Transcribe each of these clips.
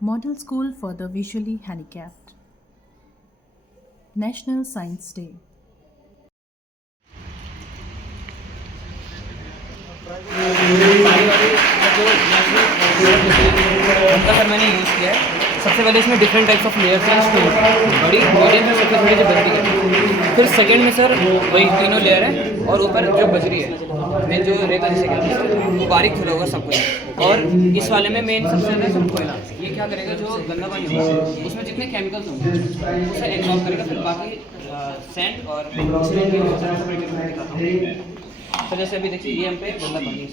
Model School for the Visually Handicapped. National Science Day. उनका sir मैंने use किया है। सबसे पहले इसमें डिफरेंट टाइप्स ऑफ लेयर्स हैं, बड़ी मीडियम में सबसे थोड़ी सी बजरी है। फिर सेकंड में सर वही तीनों लेयर है और ऊपर जो बजरी है मेन जो रेता जिसे कहते हैं वो बारीक खुला होगा सब कुछ। और इस वाले में मेन सबसे ज़्यादा सब कोयला, ये क्या करेगा जो गंदा पानी होगा उसमें जितने केमिकल्स होंगे उसे एब्जॉर्ब करेगा। फिर बाकी सैंड और तो जैसे अभी देखिए ये हम पे गंदा पानी है,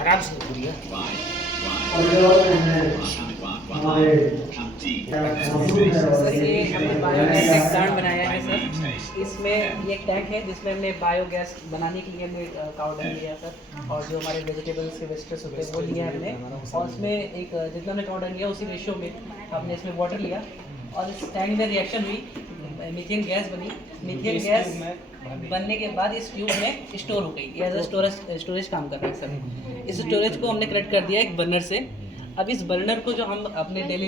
आराम से पूरी है। सर ये हमने बायोगैस का एक प्लांट बनाया है सर। इसमें ये टैंक है जिसमें हमने बायोगैस बनाने के लिए हमने काउडंग लिया सर, और जो हमारे वेजिटेबल्स के वेस्टेज होते हैं वो लिया है हमने, और उसमें एक जितना हमने काउडंग लिया उसी रेशियो में हमने इसमें वाटर लिया और इस टैंक में रिएक्शन हुई, मीथेन गैस बनी। मीथेन गैस बनने के बाद इस ट्यूब में स्टोर हो गई, एज अ स्टोरेज काम कर रहा है सर। इस स्टोरेज को हमने कनेक्ट कर दिया एक बर्नर से। अब इस बर्नर को जो हम अपने डेली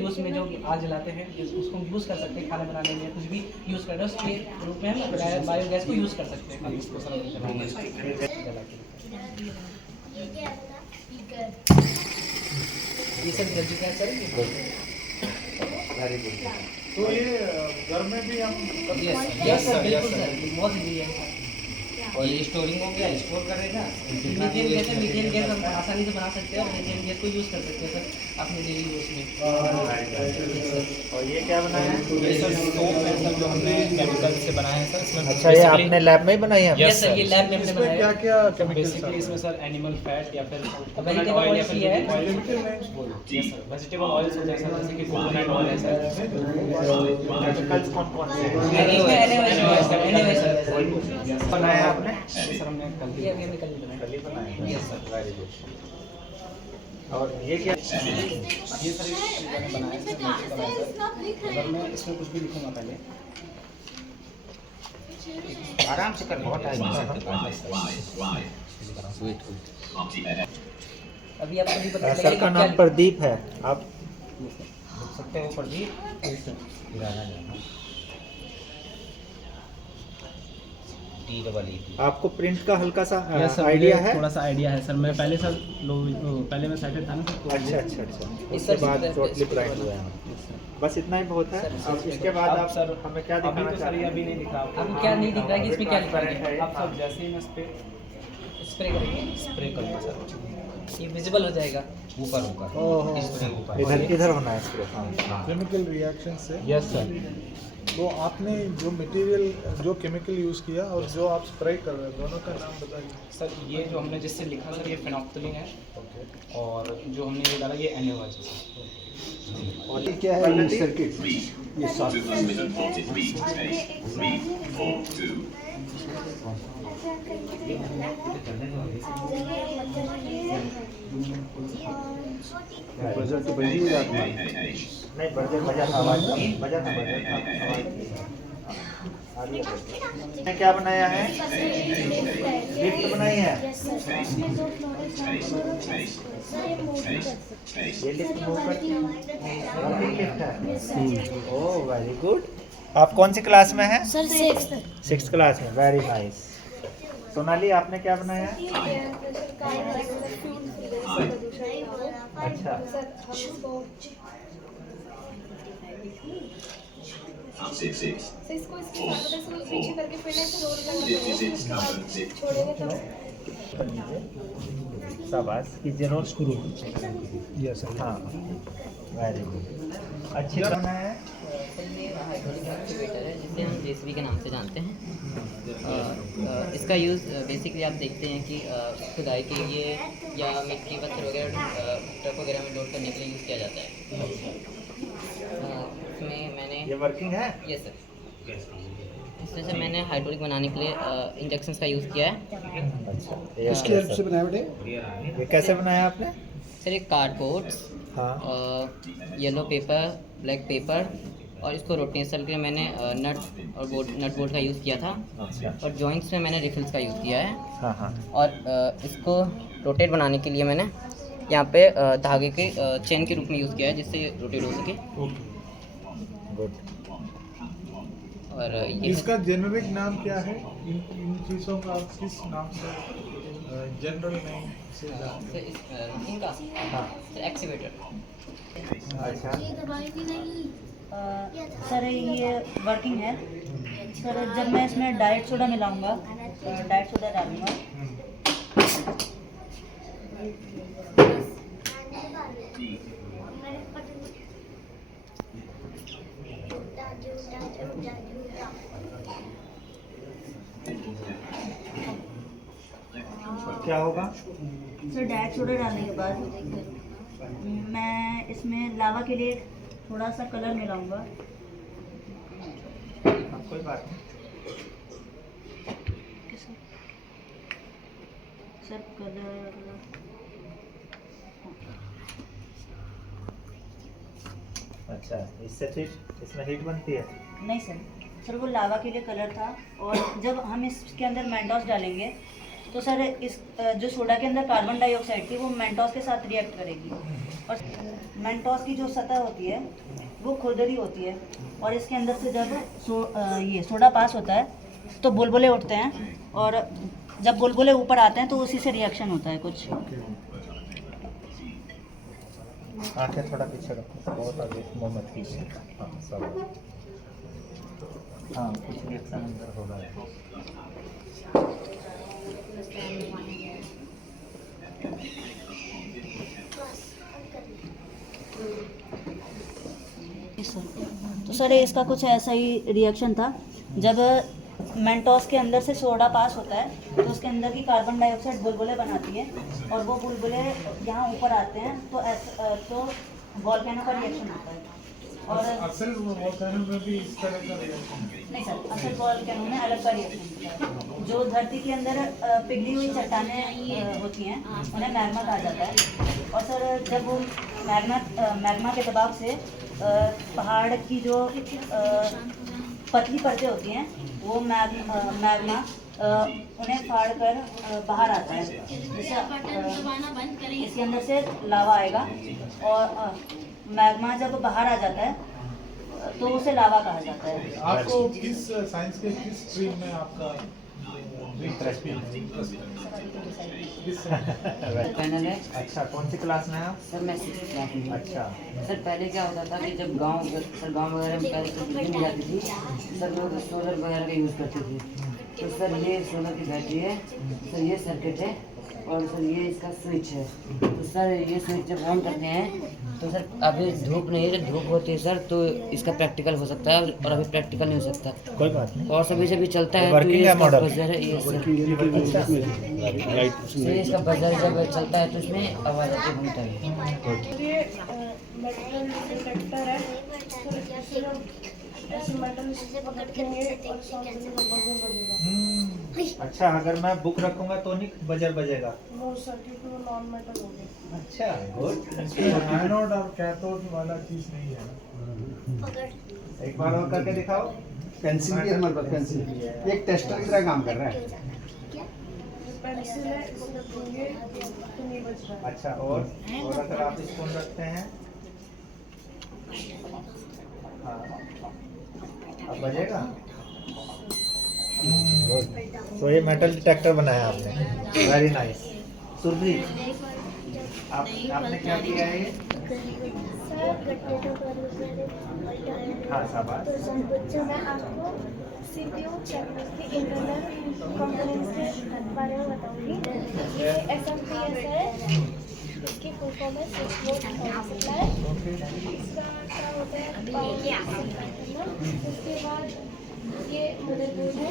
यूज़ में जो आग जलाते हैं उसको हम यूज़ कर सकते हैं, खाना बनाने में कुछ भी यूज़ करना है उसके रूप में हम बायोगैस को यूज़ कर सकते हैं। ये सब जल्दी क्या सर, तो ये घर में भी हम यस सर, बिल्कुल सर, बहुत इजी है। और ये स्टोरिंग हो गया, स्टोर करेगा। मीथेन गैस हम आसानी से बना सकते हैं और मीथेन गैस को यूज़ कर सकते हैं सर अपने डेली यूज़ में। और ये क्या बनाया है? ये सर सोप है सर जो हमने केमिकल से बनाया है सर। इसमें अच्छा, ये आपने लैब में ही बनाई है? यस सर, ये लैब में हमने इसमें बनाया क्या है। क्या तो केमिकल्स बेसिकली इसमें सर एनिमल फैट या फिर वेजिटेबल ऑयल या ऑयल्स फिर लिया है। केमिकल नेम्स बोलो। यस सर, वेजिटेबल ऑयल्स होते हैं सर, जैसे कि कोकोनट ऑयल है सर। केमिकल्स कौन कौन से हैं? इसमें एनिमल बनाया आपने? ये सर हमने कल ये अभी हमने कल ही बनाया। कल ही बनाया। Yes sir. Very good. और ये क्या? ये सर एक मैंने बनाया है सर, नीचे बनाया सर। अगर मैं इसमें कुछ भी लिखूंगा पहले आराम से कर, बहुत टाइम अभी आपको भी पता सर चलेगा का कि नाम क्या प्रदीप है, आप लिख सकते हो प्रदीप। आपको प्रिंट का हल्का सा यस सर, आइडिया मुझे है? थोड़ा सा आइडिया है सर। मैं पहले सर पहले मैं सेटेड था ना सर, तो अच्छा अच्छा अच्छा, इस उसके सर बाद से- टोटली प्राइट हुआ है। बस इतना ही बहुत है। सर, अब इसके बाद अब आप सर हमें क्या अभी दिखाना तो सर चाह ये रहे अभी नहीं दिखा आपको। अभी क्या नहीं दिख रहा है कि इसमें क्या लिखा है। अब सर जैसे ही मैं इस पे स्प्रे करेंगे, स्प्रे करूँगा सर ये विजिबल हो जाएगा। ऊपर ऊपर ओहो, इधर किधर होना है इसको? केमिकल रिएक्शन से यस सर। तो आपने जो मटेरियल जो केमिकल यूज़ किया और जो आप स्प्रे कर रहे हैं दोनों का नाम बताइए। सर ये जो हमने जिससे लिखा सर ये फेनोक्सिलिन है, और जो हमने ये डाला ये एनएओ है सर। और ये क्या है? सर्किट ये बजट तो बजी ही आपने। नहीं, बजा था आवाज, बजा था आवाज। आपने क्या बनाया है? लिफ्ट बनाई है? ये लिफ्ट मूव करती है, लिफ्ट है। Oh very good. आप कौन सी क्लास में हैं? सर सिक्स क्लास में, वेरी नाइस। सोनाली, आपने क्या बनाया है? अच्छा, इसको इसके साथ ऐसे पीछे करके फिर ऐसे रोल कर छोड़ेंगे तो शाबाश, कीजिए नोट शुरू। Yes sir. हाँ, वेरी गुड, अच्छी बनाया है। एक्टिवेटर है जिसे हम जेसीबी के नाम से जानते हैं। इसका यूज़ बेसिकली आप देखते हैं कि खुदाई के लिए या मिट्टी पत्थर वगैरह ट्रक वगैरह में लोड करने के लिए यूज़ किया जाता है। इसमें मैंने ये वर्किंग है? ये सर इसमें से मैंने हाइड्रोलिक बनाने के लिए इंजेक्शंस का यूज़ किया है। अच्छा, इसकी हेल्प से बनाया बेटे? ये कैसे बनाया आपने? सर एक cardboards, yellow paper, black pepper, और इसको रोटेशन के लिए मैंने नट बोल्ट का यूज़ किया था। अच्छा, और जॉइंट्स में मैंने रिफिल्स का यूज़ किया है। हाँ हाँ, और इसको रोटेट बनाने के लिए मैंने यहाँ पे धागे के चेन के रूप में यूज़ किया है जिससे रोटेट हो सके। गुड। और ये इसका जेनरिक नाम क्या है? इन चीज़ों का किस नाम से जनरल नेम से जानते हैं? इनका एक्सीवेटर। अच्छा, ये दवाई भी नहीं। सर ये वर्किंग है सर। जब मैं इसमें डाइट सोडा मिलाऊंगा, डाइट सोडा डालूंगा, क्या होगा? सर डाइट सोडा डालने के बाद मैं इसमें लावा के लिए थोड़ा सा कलर मिलाऊंगा। कोई बात नहीं। सर कलर अच्छा, इससे फिर इसमें हीट बनती है? नहीं सर, सर वो लावा के लिए कलर था। और जब हम इसके अंदर मेंटोस डालेंगे तो सर इस जो सोडा के अंदर कार्बन डाइऑक्साइड थी वो मेंटोस के साथ रिएक्ट करेगी और मेंटोस की जो सतह होती है वो खुरदरी होती है और इसके अंदर से जब ये सोडा पास होता है तो बुलबुले उठते हैं और जब बुलबुले ऊपर आते हैं तो उसी से रिएक्शन होता है कुछ। आंखें थोड़ा पीछे रखो, बहुत आगे मुँह मत कीजिए। हाँ सब, हाँ कुछ रिएक्शन अंदर होगा। तो सर इसका कुछ ऐसा ही रिएक्शन था। जब मेंटोस के अंदर से सोडा पास होता है तो उसके अंदर की कार्बन डाइऑक्साइड बुलबुले बनाती है और वो बुलबुले यहाँ ऊपर आते हैं तो वोल्केनो का रिएक्शन होता है। और असल वोल्केनो में भी इस तरह का रिएक्शन नहीं सर, असल वोल्केनो में अलग का रिएक्शन होता है। जो धरती के अंदर पिघली हुई चट्टानें होती हैं उन्हें मैग्मा कहा जाता है। और सर जब वो मैग्मा के दबाव से पहाड़ की जो पतली परतें होती हैं वो मैग्मा उन्हें फाड़ कर बाहर आता है। जैसे इसके अंदर से लावा आएगा और मैग्मा जब बाहर आ जाता है तो उसे लावा कहा जाता है। आपको किस साइंस के किस स्ट्रीम में आपका इंटरेस्ट है? पैनल है। अच्छा, कौन सी क्लास में है आप? सर मैं 6th क्लास में हूँ। अच्छा, सर पहले क्या होता था कि जब गांव वगैरह में पहले तो बिजली नहीं जाती थी, सर लोग सोलर वगैरह का यूज़ करते थे। तो सर ये सोलर की बैटरी है, सर ये सर्किट है और सर ये इसका स्विच है। तो सर ये स्विच जब ऑन करते हैं तो सर अभी धूप नहीं है, जब धूप होती है सर तो इसका प्रैक्टिकल हो सकता है और अभी प्रैक्टिकल नहीं हो सकता। कोई बात नहीं। और सभी जब चलता है तो वर्किंग ये है इसका मॉडल? बजर है, ये सर इसका बजर जब चलता है तो इसमें आवाज़ आती घूमता है। ये मेटल डिटेक्टर है, तो ऐसे मेटल से पकड़ेंगे और साउंड बजेगा। अच्छा, अगर मैं बुक रखूंगा तो नहीं बजर बजेगा? वो सर्किट में नॉन मेटल हो गया। अच्छा, गुड। एनोड और कैथोड वाला चीज नहीं है। एक बार और करके दिखाओ। पेंसिल की हमारे पास पेंसिल एक टेस्टर की तरह काम कर रहा है। पेंसिल है, इसको रखेंगे तो नहीं बज रहा है। अच्छा, और अगर आप स्पून रखते हैं हाँ, अब बजेगा। गुड। तो ये मेटल डिटेक्टर बनाया आपने, वेरी नाइस। सुरभि, आपने क्या किया है ये? सर गट्टे तो कर हाँ, शाबाश। तो सब कुछ मैं आपको CPU चैप्टर की इंटरनल कंपोनेंट्स के बारे में बताऊंगी। ये SMPS है, इसकी फुल फॉर्म है स्विच बोर्ड पावर सप्लाई। इसका क्या होता है पावर सप्लाई। उसके बाद ये मदरबोर्ड है,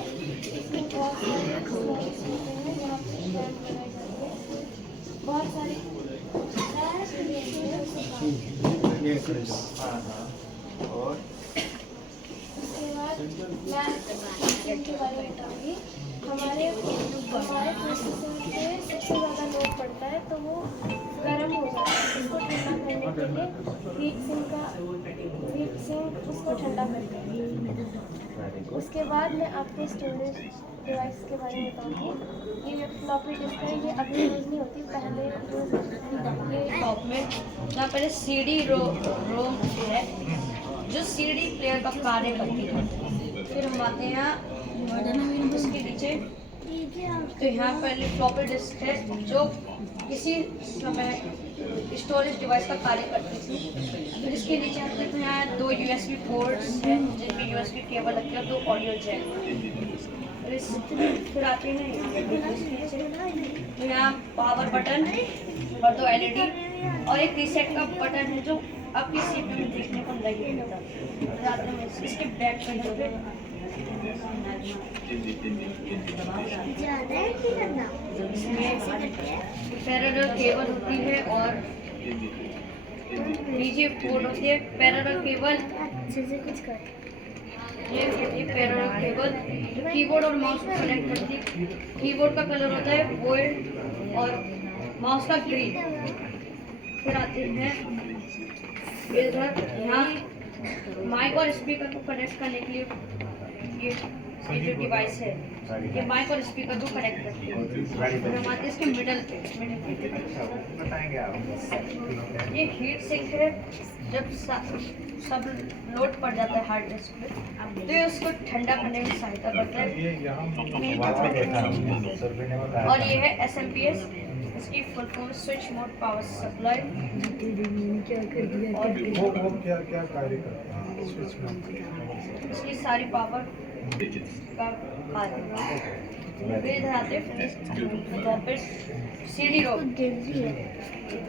इसमें बहुत सारे स्लॉट्स होते हैं जहाँ पे लैंप लगाए जाते हैं। बहुत सारे हाँ हाँ, और उसके बाद मैं सिस्टम के बारे में बताऊंगी। हमारे प्रोसेसर पे सबसे ज़्यादा लोड पड़ता है तो वो गर्म हो जाता है। इसको ठंडा करने के लिए हीट सिंक उसको ठंडा करता है। उसके बाद मैं आपको स्टोरेज डिवाइस के बारे में बताऊंगी। ये फ्लॉपी डिस्क है, ये अभी यूज़ नहीं होती, पहले यूज़ होती थी। ये टॉप में जहाँ पहले सीडी रोम है जो सीडी प्लेयर का कार्य करती है। फिर हम आते हैं यहाँ इसके नीचे, तो यहाँ पहले फ्लॉपी डिस्क है जो किसी समय स्टोरेज डिवाइस का कार्य करती थी। फिर इसके नीचे हम देखते हैं यहाँ 2 USB पोर्ट्स हैं जिनमें USB केबल लगती है, 2 ऑडियो जैक। फिर आते हैं तो यहाँ पावर बटन और 2 LED और एक रीसेट का बटन है जो अब की CPU में देखने को नहीं मिलता। फिर आते हैं इसके बैक साइड पैरेलल केबल होती है और नीचे पोर्ट होती है। पैरेलल केबल ये पैरेलल केबल जो कीबोर्ड और माउस को कनेक्ट करती है। कीबोर्ड का कलर होता है गोल्ड और माउस का ग्रीन। फिर आते हैं इधर, यहाँ माइक और स्पीकर को कनेक्ट करने के लिए ये जो डिवाइस है ये माइक और स्पीकर को कनेक्ट करती है। फिर हम आते हैं इसके मिडल पे, ये हीट सिंक है। जब सब लोड पड़ जाता है हार्ड डिस्क पे तो ये उसको ठंडा करने में सहायता करता है। और ये है SMPS, इसकी full form switch mode power supply. और वो क्या कार्य करता है स्विच मोड? इसकी सारी पावर का कार्य। फिर इधर आते हैं फिर CD रोम, तो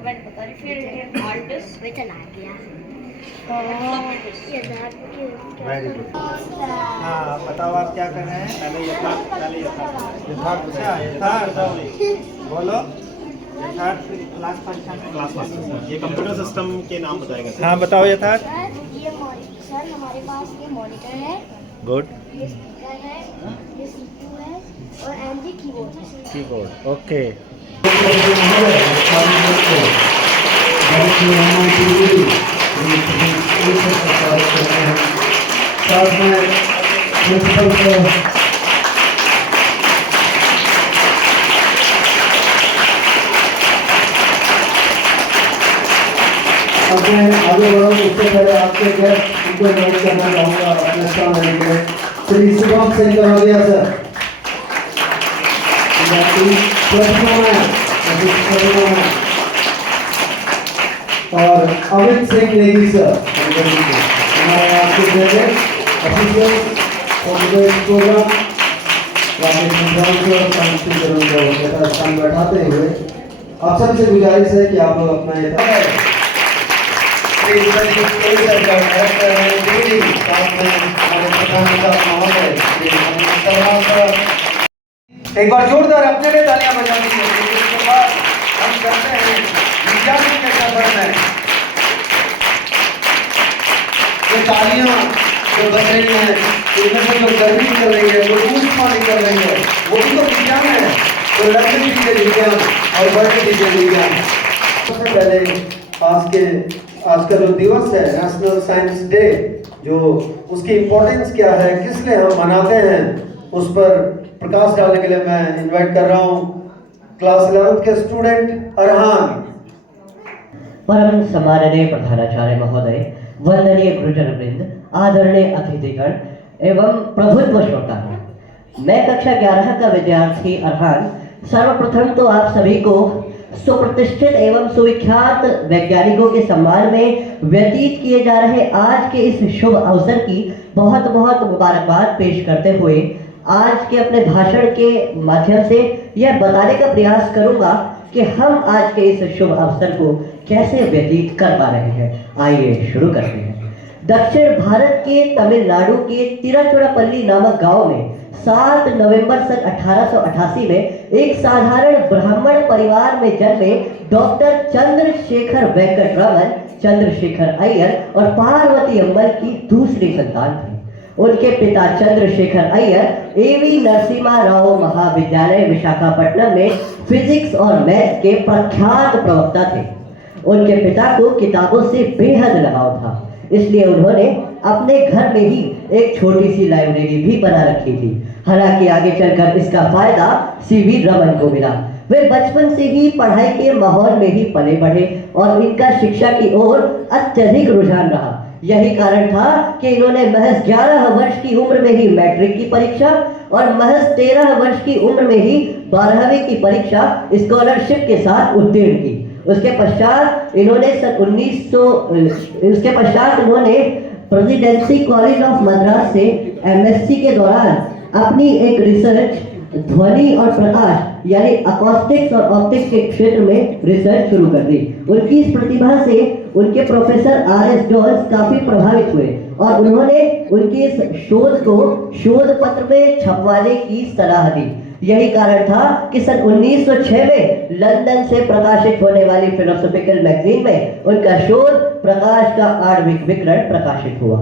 मैंने बता रही। फिर है हार्ड डिस्क, वेरी गुड। हाँ बताओ आप क्या कर रहे हैं? पहले यथार्थ बोलो। क्लास फंक्शन, ये कंप्यूटर सिस्टम के नाम बताएगा। हाँ बताओ यथार्थ। सर हमारे पास ये मॉनिटर है, गुड। ये स्पीकर है, ये CPU है और MG कीबोर्ड। ओके। आगे बढ़ो, उससे पहले आपके गेस्ट उनको इन्वाइट करना चाहूँगा अपने स्थान लेने के लिए। श्री शुभम सिंह करोलिया सर, और अमित सिंह नेगी सर हमारे आपके जजेस ऑफिसर्स और प्रोग्राम स्थान बैठाते हुए आप सबसे गुजारिश है कि आप लोग अपना एक बार जोरदार अपने लिए तालियां बजानी चाहिए। इसके बाद हम करते हैं विज्ञान के सफर में ये तालियां जो बज रही हैं, इनमें से जो गर्मी निकल रही है, जो ऊष्मा निकल रही है, वो भी तो विज्ञान है। तो लड़के दीजिए विज्ञान और बड़े दीजिए विज्ञान। सबसे पहले आज का जो दिवस है नेशनल साइंस डे, जो उसकी इम्पोर्टेंस क्या है, किस लिए हम मनाते हैं, उस पर प्रकाश डालने के लिए मैं इनवाइट कर रहा हूँ क्लास 11 के स्टूडेंट अरहान। परम सम्माननीय प्रधानाचार्य महोदय, वंदनीय गुरुजन वृंद, आदरणीय अतिथिगण एवं प्रबुद्ध श्रोतागण, मैं कक्षा 11 का विद्यार्थी अरहान सर्वप्रथम तो आप सभी को सुप्रतिष्ठित एवं सुविख्यात वैज्ञानिकों के सम्मान में व्यतीत किए जा रहे आज के इस शुभ अवसर की बहुत बहुत मुबारकबाद पेश करते हुए आज के अपने भाषण के माध्यम से यह बताने का प्रयास करूंगा कि हम आज के इस शुभ अवसर को कैसे व्यतीत कर पा रहे हैं। आइए शुरू करते हैं। दक्षिण भारत के तमिलनाडु के तिरुचिरापल्ली नामक गांव में 7 नवंबर सन 1888 में एक साधारण ब्राह्मण परिवार में जन्मे डॉक्टर चंद्रशेखर वेंकटरमन चंद्रशेखर अय्यर और पार्वती अम्मल की दूसरी संतान थी। उनके पिता चंद्रशेखर अय्यर एवी नरसिम्हा राव महाविद्यालय विशाखापट्टनम में फिजिक्स और मैथ के प्रख्यात प्रवक्ता थे। उनके पिता को किताबों से बेहद लगाव था, इसलिए उन्होंने अपने घर में ही एक छोटी सी लाइब्रेरी भी बना रखी थी। हालांकि आगे चलकर इसका फायदा सीवी रमन को मिला। वे बचपन से ही पढ़ाई के माहौल में ही पले बढ़े और इनका शिक्षा की ओर अत्यधिक रुझान रहा। यही कारण था कि इन्होंने महज 11 वर्ष की उम्र में ही मैट्रिक की परीक्षा और महज 13 वर्ष की उम्र में ही 12वीं की परीक्षा स्कॉलरशिप के साथ उत्तीर्ण की। उसके पश्चात इन्होंने प्रेसिडेंसी कॉलेज ऑफ मद्रास से एमएससी के दौरान अपनी एक रिसर्च ध्वनि और प्रकाश यानी अकॉस्टिक्स और ऑप्टिक्स के क्षेत्र में रिसर्च शुरू कर दी। उनकी इस प्रतिभा से उनके प्रोफेसर आर.एस. जॉन्स काफी प्रभावित हुए और उन्होंने उनकी इस शोध को शोध पत्र में छपवाने की सलाह दी। यही कारण था कि सन 1906 में लंदन से प्रकाशित होने वाली फिलोसॉफिकल मैगजीन में उनका शोध प्रकाश का आणविक विकिरण प्रकाशित हुआ।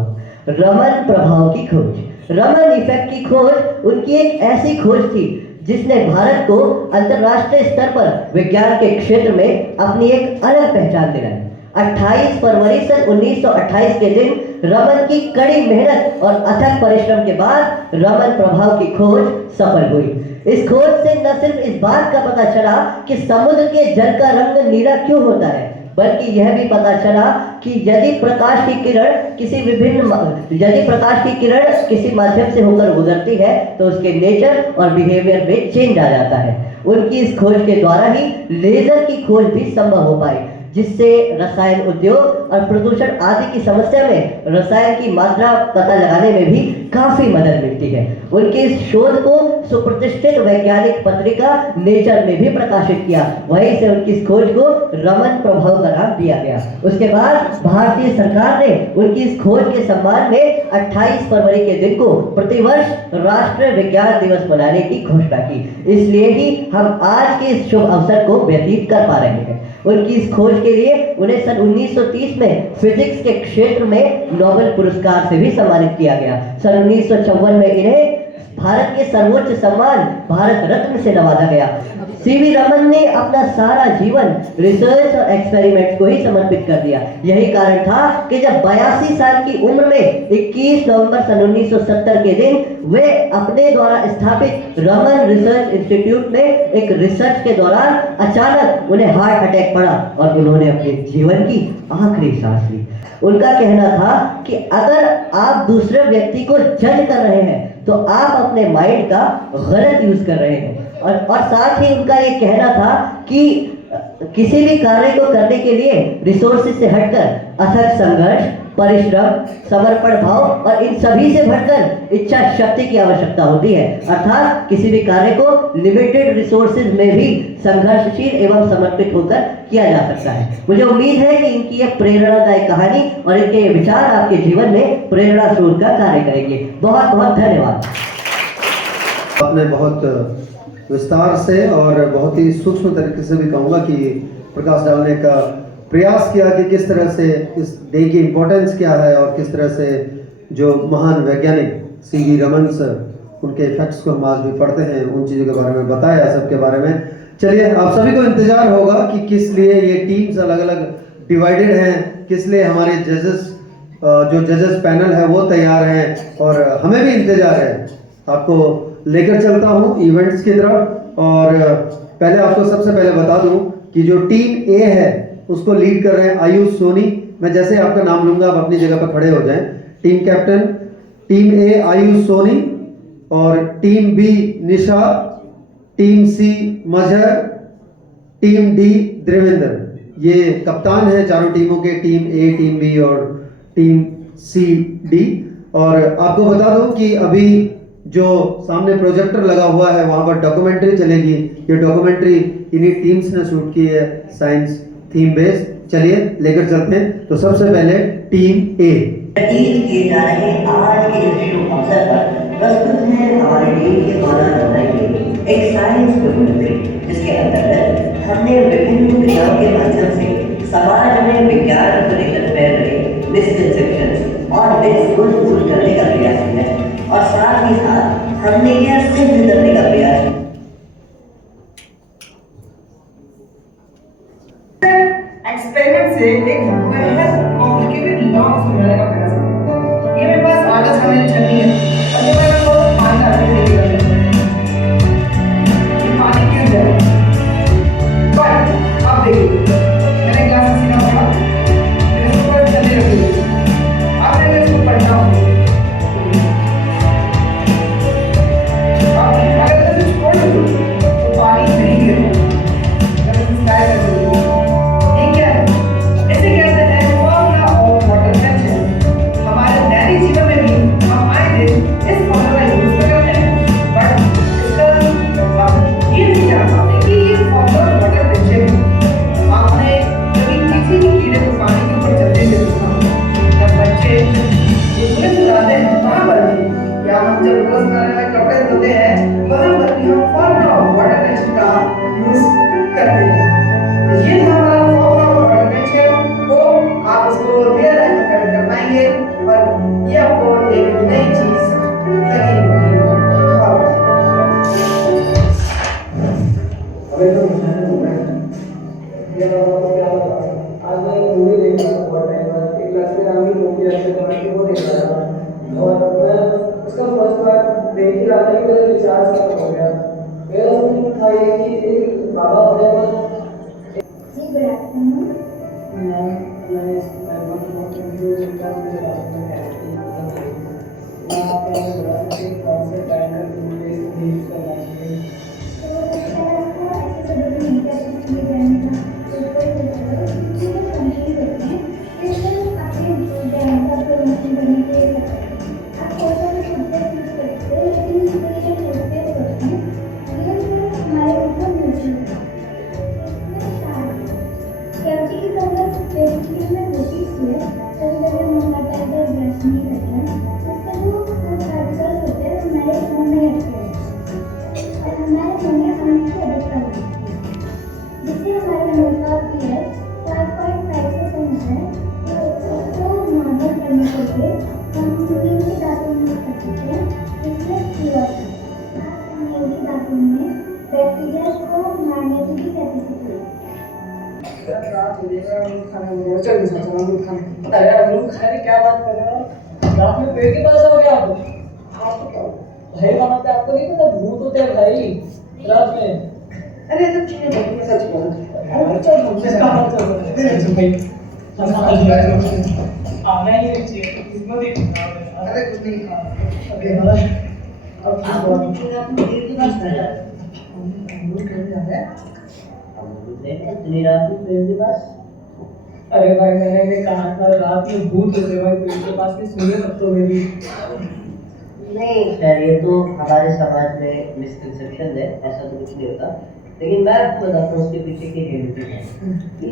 रमन प्रभाव की खोज, रमन इफेक्ट की खोज उनकी एक ऐसी खोज थी जिसने भारत को अंतर्राष्ट्रीय स्तर पर विज्ञान के क्षेत्र में अपनी एक अलग पहचान दिलाई। 28 फरवरी सन 1928 के दिन रमन की कड़ी मेहनत और अथक परिश्रम के बाद रमन प्रभाव की खोज सफल हुई। इस खोज से न सिर्फ इस बात का पता चला कि समुद्र के जल का रंग नीला क्यों होता है, बल्कि यह भी पता चला कि यदि प्रकाश की किरण किसी माध्यम से होकर गुजरती है तो उसके नेचर और बिहेवियर में चेंज आ जाता है। उनकी इस खोज के द्वारा ही लेजर की खोज भी संभव हो पाई, जिससे रसायन उद्योग और प्रदूषण आदि की समस्या में रसायन की मात्रा पता लगाने में भी काफी मदद मिलती है। उनके इस शोध को सुप्रतिष्ठित वैज्ञानिक पत्रिका नेचर में भी प्रकाशित किया। वहीं से उनकी इस खोज को रमन प्रभाव का नाम दिया गया। उसके बाद भारतीय सरकार ने उनकी इस खोज के सम्मान में 28 फरवरी के दिन को प्रतिवर्ष राष्ट्रीय विज्ञान दिवस मनाने की घोषणा की। इसलिए ही हम आज के इस शुभ अवसर को व्यतीत कर पा रहे हैं। उनकी इस खोज के लिए उन्हें सन 1930 में फिजिक्स के क्षेत्र में नोबेल पुरस्कार से भी सम्मानित किया गया। सन 1954 में इन्हें भारत के सर्वोच्च सम्मान भारत रत्न से नवाजा गया। सीवी रमन ने अपना सारा जीवन रिसर्च और एक्सपेरिमेंट्स को ही समर्पित कर दिया। यही कारण था कि जब 82 साल की उम्र में 21 नवंबर सन 1970 के दिन वे अपने द्वारा स्थापित रमन रिसर्च इंस्टीट्यूट में एक रिसर्च के दौरान अचानक उन्हें हार्ट अटैक पड़ा और उन्होंने अपने जीवन की आखिरी सांस ली। उनका कहना था कि अगर आप दूसरे व्यक्ति को जज कर रहे हैं तो आप अपने माइंड का गलत यूज कर रहे हैं। और साथ ही उनका ये कहना था कि किसी भी कार्य को करने के लिए रिसोर्सेज से हटकर अथक संघर्ष, परिश्रम, समर्पण भाव और इन सभी से बढ़कर इच्छा शक्ति की आवश्यकता होती है। अर्थात किसी भी कार्य को लिमिटेड रिसोर्सेज में भी संघर्षशील एवं समर्पित होकर किया जा सकता है। मुझे उम्मीद है कि इनकी यह प्रेरणादायक कहानी और इनके विचार आपके जीवन में प्रेरणा स्रोत का कार्य करेंगे। बहुत बहुत धन्यवाद। आपने बहुत विस्तार से और बहुत ही सूक्ष्म तरीके से भी कहूँगा कि प्रकाश डालने का प्रयास किया कि किस तरह से इस डे की इम्पोर्टेंस क्या है और किस तरह से जो महान वैज्ञानिक सीवी रमन सर उनके इफेक्ट्स को हम आज भी पढ़ते हैं, उन चीज़ों के बारे में बताया, सबके बारे में। चलिए, आप सभी को इंतजार होगा कि किस लिए ये टीम्स अलग अलग डिवाइडेड हैं, किस लिए हमारे जो जजेस पैनल है वो तैयार हैं और हमें भी इंतजार है। आपको लेकर चलता हूँ इवेंट्स की तरफ और पहले आपको सबसे पहले बता दूँ कि जो टीम ए है उसको लीड कर रहे हैं आयुष सोनी। मैं जैसे आपका नाम लूंगा आप अपनी जगह पर खड़े हो जाएं। टीम कैप्टन टीम ए आयुष सोनी और टीम बी निशा, टीम सी मजहर, टीम डी देवेंद्र। ये कप्तान है चारों टीमों के, टीम ए, टीम बी और टीम सी डी। और आपको बता दूं कि अभी जो सामने प्रोजेक्टर लगा हुआ है वहां पर डॉक्यूमेंट्री चलेगी। ये डॉक्यूमेंट्री इन्हीं टीम्स ने शूट की है, साइंस थीम बेस्ड। चलिए लेकर चलते हैं। तो सबसे पहले टीम ए किए जा रहे आज के इस शुभ अवसर पर प्रस्तुत है हमारी टीम के द्वारा बनाई गई एक साइंस डॉक्यूमेंट्री, जिसके अंतर्गत हमने विभिन्न विषयों के माध्यम से समाज में विज्ञान को लेकर फैल रहे मिसकंसेप्शंस और मिथ्स को दूर करने का प्रयास किया है और साथ ही साथ हमने यह सिद्ध करने का प्रयास किया। एक्सपेरिमेंट से एक बेहद give it long समझाने का प्रयास करूँ। ये मेरे पास आधा समय छन्नी है और जब मैं वो पानी डालने के लिए कर लेता हूँ, ये पानी गिर जाए। पर अब देखिए, मैंने ग्लास में सीना पड़ा, मैंने इसको ऊपर छन्नी रख दी। अब मैं इसको पलटा हूँ। अब अगर मैं इसको छोड़ दूँ, तो पानी नहीं गिरेगा। अगर मैं स्टाइल कर दूँ, ये क्या है? इसे कहते हैं फॉर्मूला ऑफ वाटर टेंशन। हमारे दैनिक जीवन में भी हम आए दिन इस फॉर्मूला का यूज करते हैं, बट इसका हम ये नहीं जान पाते कि ये फॉर्मूला वाटर टेंशन है। आपने कभी किसी भी कीड़े को पानी के ऊपर चलते हुए देखा? जब बच्चे पुलिस उड़ाते हैं वहाँ पर भी, या हम जब रोज नहाने में कपड़े धोते हैं वहाँ पर भी हम फॉर्मूला ऑफ वाटर टेंशन का यूज करते हैं। ये था हमारा फॉर्मूला ऑफ वाटर टेंशन। वो आप इसको रियल लाइफ में कर पाएंगे और ये आपको एक नई चीज लगेगी। अबे तो ये आज मैं एक मूवी देख रहा था बहुत टाइम बाद, एक लक्ष्मी रामी मूवी ऐसे बनाई वो देख रहा था और मैं उसका फर्स्ट पार्ट देख ही रहा था कि मेरा रिचार्ज खत्म हो गया। मेरा समझ था ये कि एक बाबा होते हैं जी गुड आफ्टरनून। मैं इस बहुत कंफ्यूज होता हूँ मुझे बात में कैरेक्टर मैं आपको बता सकते हैं कौन से टाइम का मुझे यूज करना चाहिए। तो आपको ऐसे सभी नहीं कर सकते जाने का तो कोई चीज़ें कंप्लीट होते हैं फिर अपने ध्यान का प्रमोशन करने के लिए आप कोई भी शब्द यूज करते हैं लेकिन इसमें जो होते हैं ये हमारे ऊपर निर्भर क्योंकि अगर बेसिकली में नोटिस किया कभी कभी हम हर टाइम पर ब्रश नहीं करते हैं उससे जो आर्टिकल्स होते हैं हमारे मुंह में अटके और हमारे मुंह में पानी की अधिकता होती है जिससे हमारे मुंह का pH 5.5 से कम होता है। तो नॉर्मल करने के लिए हम नीली धातु में कर सकते हैं जिसमें प्योर नीली धातु में बैक्टीरिया को मारने की भी कैपेसिटी है। रात हो जाएगा खाना हो जाएगा चल दूसरा सामान दूध खाना अरे यार दूध खाने की क्या बात कर रहे हो रात में पेड़ के पास आओगे आप तो क्या भाई बनाते आपको नहीं पता भूत होते हैं भाई रात में अरे ये सब चीजें देखने सच बोल चल मुझे कहां चल भाई आना ही नहीं चाहिए इसमें देख अरे कुछ नहीं अबे यार अब आप देर के पास कर रहा है इतनी रात में पेड़ के पास? अरे भाई मैंने कहा था रात में भूत होते भाई पेड़ के पास से सुने तब तो मेरी नहीं खैर ये तो हमारे समाज में मिसकंसेप्शन है, ऐसा तो कुछ नहीं होता। लेकिन मैं आपको बताता हूँ उसके पीछे की रियलिटी है कि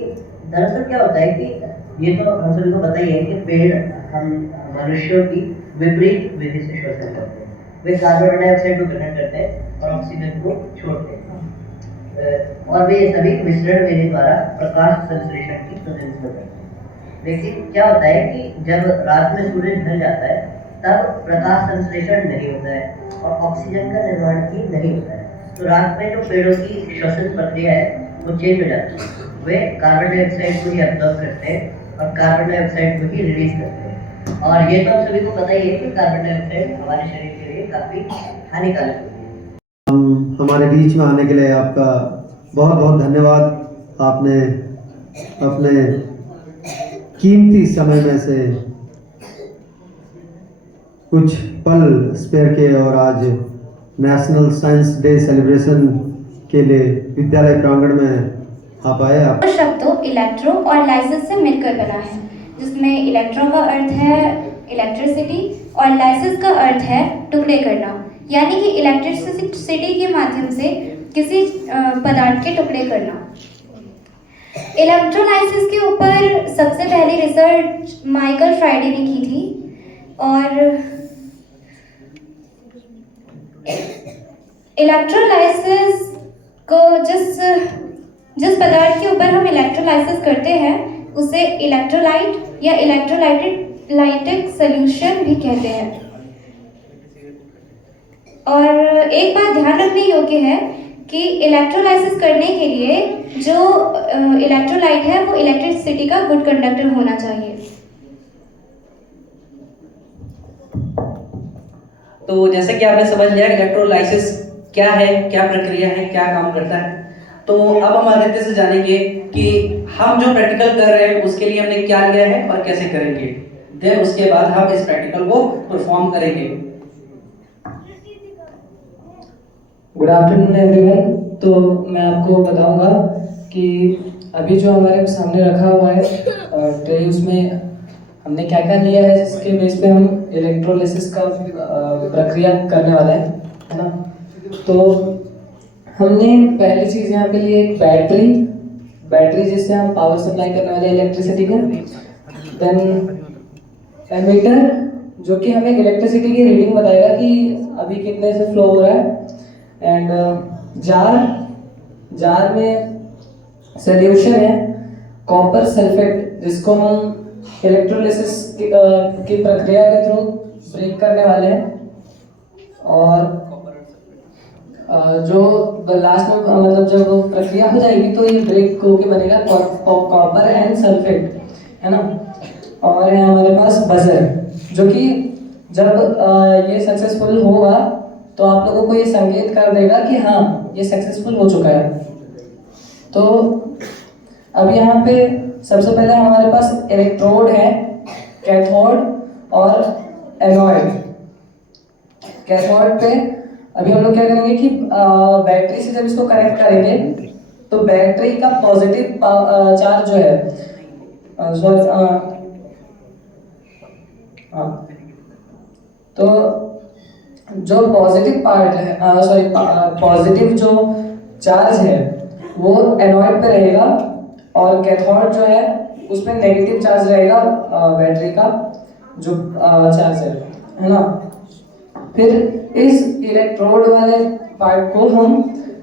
दरअसल क्या होता है कि ये तो हम सभी को पता ही है कि पेड़ हम मनुष्यों की विपरीत विधि से श्वसन करते हैं। वे कार्बन डाइऑक्साइड को ग्रहण करते हैं और ऑक्सीजन को छोड़ते हैं और वे सभी मिश्रण विधि द्वारा प्रकाश संश्लेषण की प्रतिनिधित्व करते हैं। लेकिन क्या होता है कि जब रात में सूरज ढल जाता है तब प्रकाश संश्लेषण नहीं होता है और ऑक्सीजन का निर्माण भी नहीं होता है। तो रात में जो पेड़ों की श्वसन प्रक्रिया है वो चेंज हो जाती है। वे कार्बन डाइऑक्साइड को ही एब्जॉर्ब करते हैं और कार्बन डाइऑक्साइड को ही रिलीज करते हैं। और ये तो आप सभी को पता ही है कि कार्बन डाइऑक्साइड हमारे शरीर के लिए काफ़ी हानिकारक होती है। हमारे बीच में आने के लिए आपका बहुत बहुत धन्यवाद। आपने अपने कीमती समय में से कुछ पल स्पेयर किए और आज नेशनल साइंस डे सेलिब्रेशन के लिए विद्यालय प्रांगण में आप आए। आप शब्दों इलेक्ट्रो और लाइसिस से मिलकर बना है, जिसमें इलेक्ट्रो का अर्थ है इलेक्ट्रिसिटी और लाइसिस का अर्थ है टुकड़े करना, यानी कि इलेक्ट्रिसिटी के माध्यम से किसी पदार्थ के टुकड़े करना। इलेक्ट्रोलाइसिस के ऊपर सबसे पहली रिसर्च माइकल फ्राइडे ने की थी और इलेक्ट्रोलाइसिस को जिस पदार्थ के ऊपर हम इलेक्ट्रोलाइसिस करते हैं उसे इलेक्ट्रोलाइट या इलेक्ट्रोलाइटिक सॉल्यूशन भी कहते हैं। और एक बात ध्यान रखने योग्य है कि इलेक्ट्रोलाइसिस करने के लिए जो इलेक्ट्रोलाइट है वो इलेक्ट्रिसिटी का गुड कंडक्टर होना चाहिए। तो जैसे कि आपने समझ लिया इलेक्ट्रोलाइसिस क्या है, क्या प्रक्रिया है, क्या काम करता है। तो अब हम आदित्य से जानेंगे कि हम जो प्रैक्टिकल कर रहे हैं उसके लिए हमने क्या लिया है और कैसे करेंगे। देन उसके बाद हम इस प्रैक्टिकल को परफॉर्म करेंगे। Good afternoon everyone. तो मैं आपको बताऊंगा कि अभी जो हमारे सामने रखा हुआ है ट्रे, उसमें हमने क्या क्या लिया है जिसके बेस पे हम इलेक्ट्रोलाइसिस का प्रक्रिया करने वाला है ना। तो हमने पहली चीज़ यहाँ पे ली एक बैटरी जिससे हम पावर सप्लाई करने वाले इलेक्ट्रिसिटी को। देन एमीटर जो कि हमें इलेक्ट्रिसिटी की रीडिंग बताएगा कि अभी कितने से फ्लो हो रहा है। एंड जार में सॉल्यूशन है कॉपर सल्फेट, जिसको हम इलेक्ट्रोलाइसिस की प्रक्रिया के थ्रू ब्रेक करने वाले हैं। और जो लास्ट में मतलब जब प्रक्रिया हो जाएगी तो ये ब्रेक होके बनेगा कॉपर एंड सल्फेट, है ना। और है हमारे पास बजर, जो कि जब ये सक्सेसफुल होगा तो आप लोगों को ये संकेत कर देगा कि हाँ ये सक्सेसफुल हो चुका है। तो अब यहाँ पे सबसे पहले हमारे पास इलेक्ट्रोड है, कैथोड और एनोड। कैथोड पे अभी हम लोग क्या करेंगे कि बैटरी से जब इसको कनेक्ट करेंगे तो बैटरी का पॉजिटिव चार्ज जो है तो जो पॉजिटिव पार्ट है पॉजिटिव जो चार्ज है वो एनोड पे रहेगा और कैथोड जो है उसमें नेगेटिव चार्ज रहेगा बैटरी का जो चार्ज है ना। फिर इस इलेक्ट्रोड वाले पार्ट को हम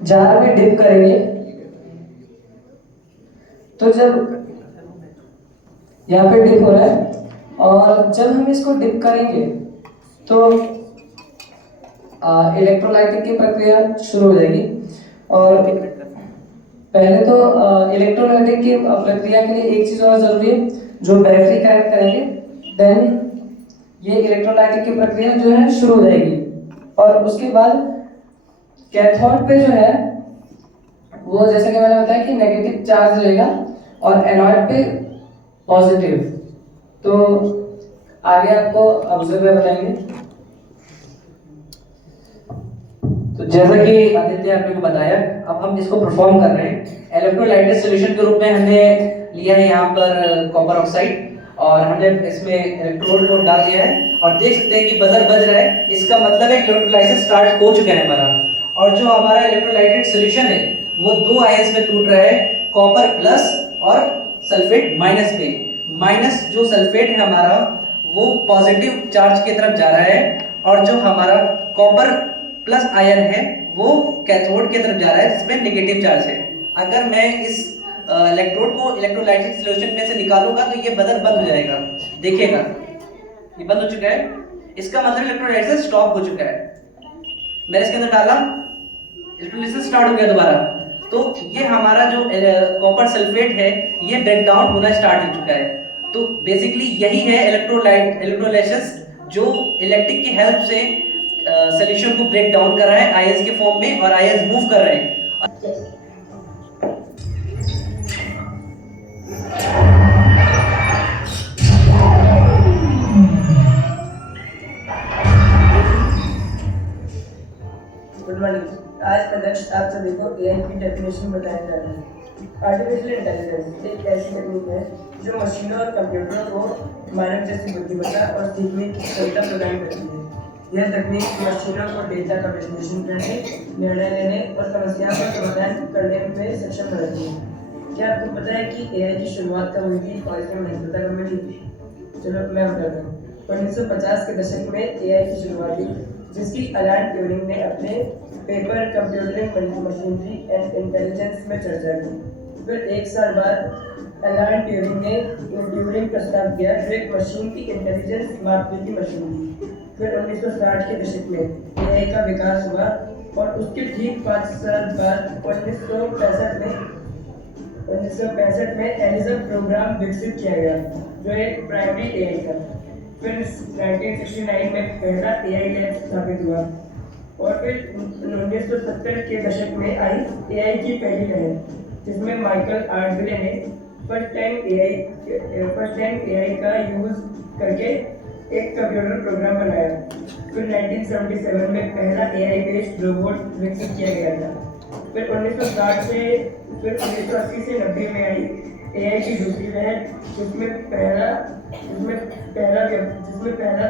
जार में डिप करेंगे। तो जब यहाँ पे डिप हो रहा है और जब हम इसको डिप करेंगे तो इलेक्ट्रोलाइटिक की प्रक्रिया शुरू हो जाएगी। और पहले तो इलेक्ट्रोलाइटिक की प्रक्रिया के लिए एक चीज और जरूरी है, जो बैटरी कनेक्ट करेंगे देन ये इलेक्ट्रोलाइटिक की प्रक्रिया जो है शुरू हो जाएगी। और उसके बाद कैथोड पे जो है वो जैसे कि मैंने बताया कि नेगेटिव चार्ज रहेगा और एनोड पे पॉजिटिव। तो आगे आपको ऑब्जर्वर बताएंगे। तो जैसा कि आदित्य आपने को बताया, अब हम इसको परफॉर्म कर रहे हैं। इलेक्ट्रोलाइटिक सॉल्यूशन के रूप में हमने लिया है यहाँ पर कॉपर ऑक्साइड और हमने इसमें इलेक्ट्रोड को डाल दिया है और देख सकते हैं कि बजर बज रहा है। इसका मतलब है इलेक्ट्रोलाइसिस स्टार्ट हो चुका है हमारा। और जो हमारा इलेक्ट्रोलाइटेड सॉल्यूशन है वो दो आयंस में टूट रहा है, कॉपर प्लस और सल्फेट माइनस में। माइनस जो सल्फेट है हमारा वो पॉजिटिव चार्ज की तरफ जा रहा है और जो हमारा कॉपर प्लस आयन है वो कैथोड की तरफ जा रहा है जिसमें नेगेटिव चार्ज है। अगर मैं इस इलेक्ट्रोड को इलेक्ट्रोलाइटिक सॉल्यूशन में से निकालूंगा तो ये बजर बंद हो जाएगा। देखिएगा ये बंद हो चुका है, इसका मतलब इलेक्ट्रोलाइसिस स्टॉप हो चुका है। मैंने इसके अंदर डाला, इलेक्ट्रोलाइसिस स्टार्ट हो गया दोबारा। तो ये हमारा जो कॉपर सल्फेट है ये ब्रेक डाउन होना स्टार्ट हो चुका है। तो बेसिकली यही है इलेक्ट्रोलाइसिस, जो इलेक्ट्रिक की हेल्प से सॉल्यूशन को ब्रेक डाउन कर रहा है आयंस के फॉर्म में और आयंस मूव कर रहे हैं। Good morning. आज का नेक्स्ट आप सभी को एआई की डेफिनेशन बताया जा रहा है। आर्टिफिशियल इंटेलिजेंस एक ऐसी तकनीक है जो मशीनों और कंप्यूटरों को मानव जैसी बुद्धिमत्ता और सीखने की क्षमता प्रदान करती है। यह तकनीक मशीनों को डेटा का विश्लेषण करने, निर्णय लेने और समस्याओं का समाधान करने में सक्षम बनाती है। क्या आपको पता है कि एआई की शुरुआत कब हुई थी और इसमें महत्वता कब मिली? चलो मैं बताता हूँ। 1950 के दशक में एआई की शुरुआत हुई, जिसकी अलान ट्यूरिंग ने अपने पेपर कंप्यूटरिंग मशीनरी एंड इंटेलिजेंस में चर्चा की। फिर एक साल बाद अलान ट्यूरिंग ने ट्यूरिंग प्रस्ताव किया जो एक मशीन की इंटेलिजेंस मापने की मशीन थी। फिर 1960 के दशक में एआई का विकास हुआ और उसके ठीक 5 साल बाद 1965 में एलिजा प्रोग्राम विकसित किया गया जो एक प्राइमरी एआई था। फिर 1969 में पहला AI लैब स्थापित हुआ और फिर 1970 के दशक में आई AI की पहली लहर, जिसमें माइकल आर्डले ने फर्स्ट टाइम AI का यूज करके एक कंप्यूटर प्रोग्राम बनाया। फिर 1977 में पहला AI बेस्ड रोबोट विकसित किया गया था। फिर 1980 से 90 में आई AI की दूसरी लहर, जिसमें पहला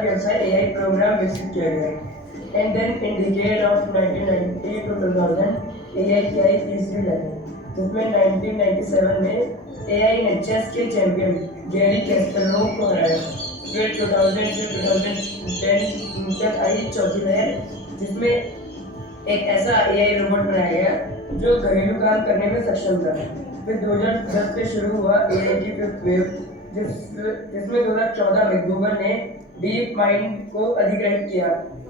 व्यवसाय AI प्रोग्राम विकसित किया गया। And then in decade of 1990 to 2000 AI की आई तीसरी लहर, जिसमें 1997 में AI ने चेस के चैंपियन गैरी कैस्परोव को हराया। फिर 2000 से 2010 तक आई चौथी लहर, जिसमें एक ऐसा AI रोबोट बनाया गया जो घरेलू काम करने में सक्षम था। फिर 2010 से शुरू हुआ AI की फिफ्थ वेव, जिसमें 2014 में गूगल ने डीप माइंड को अधिग्रहित किया,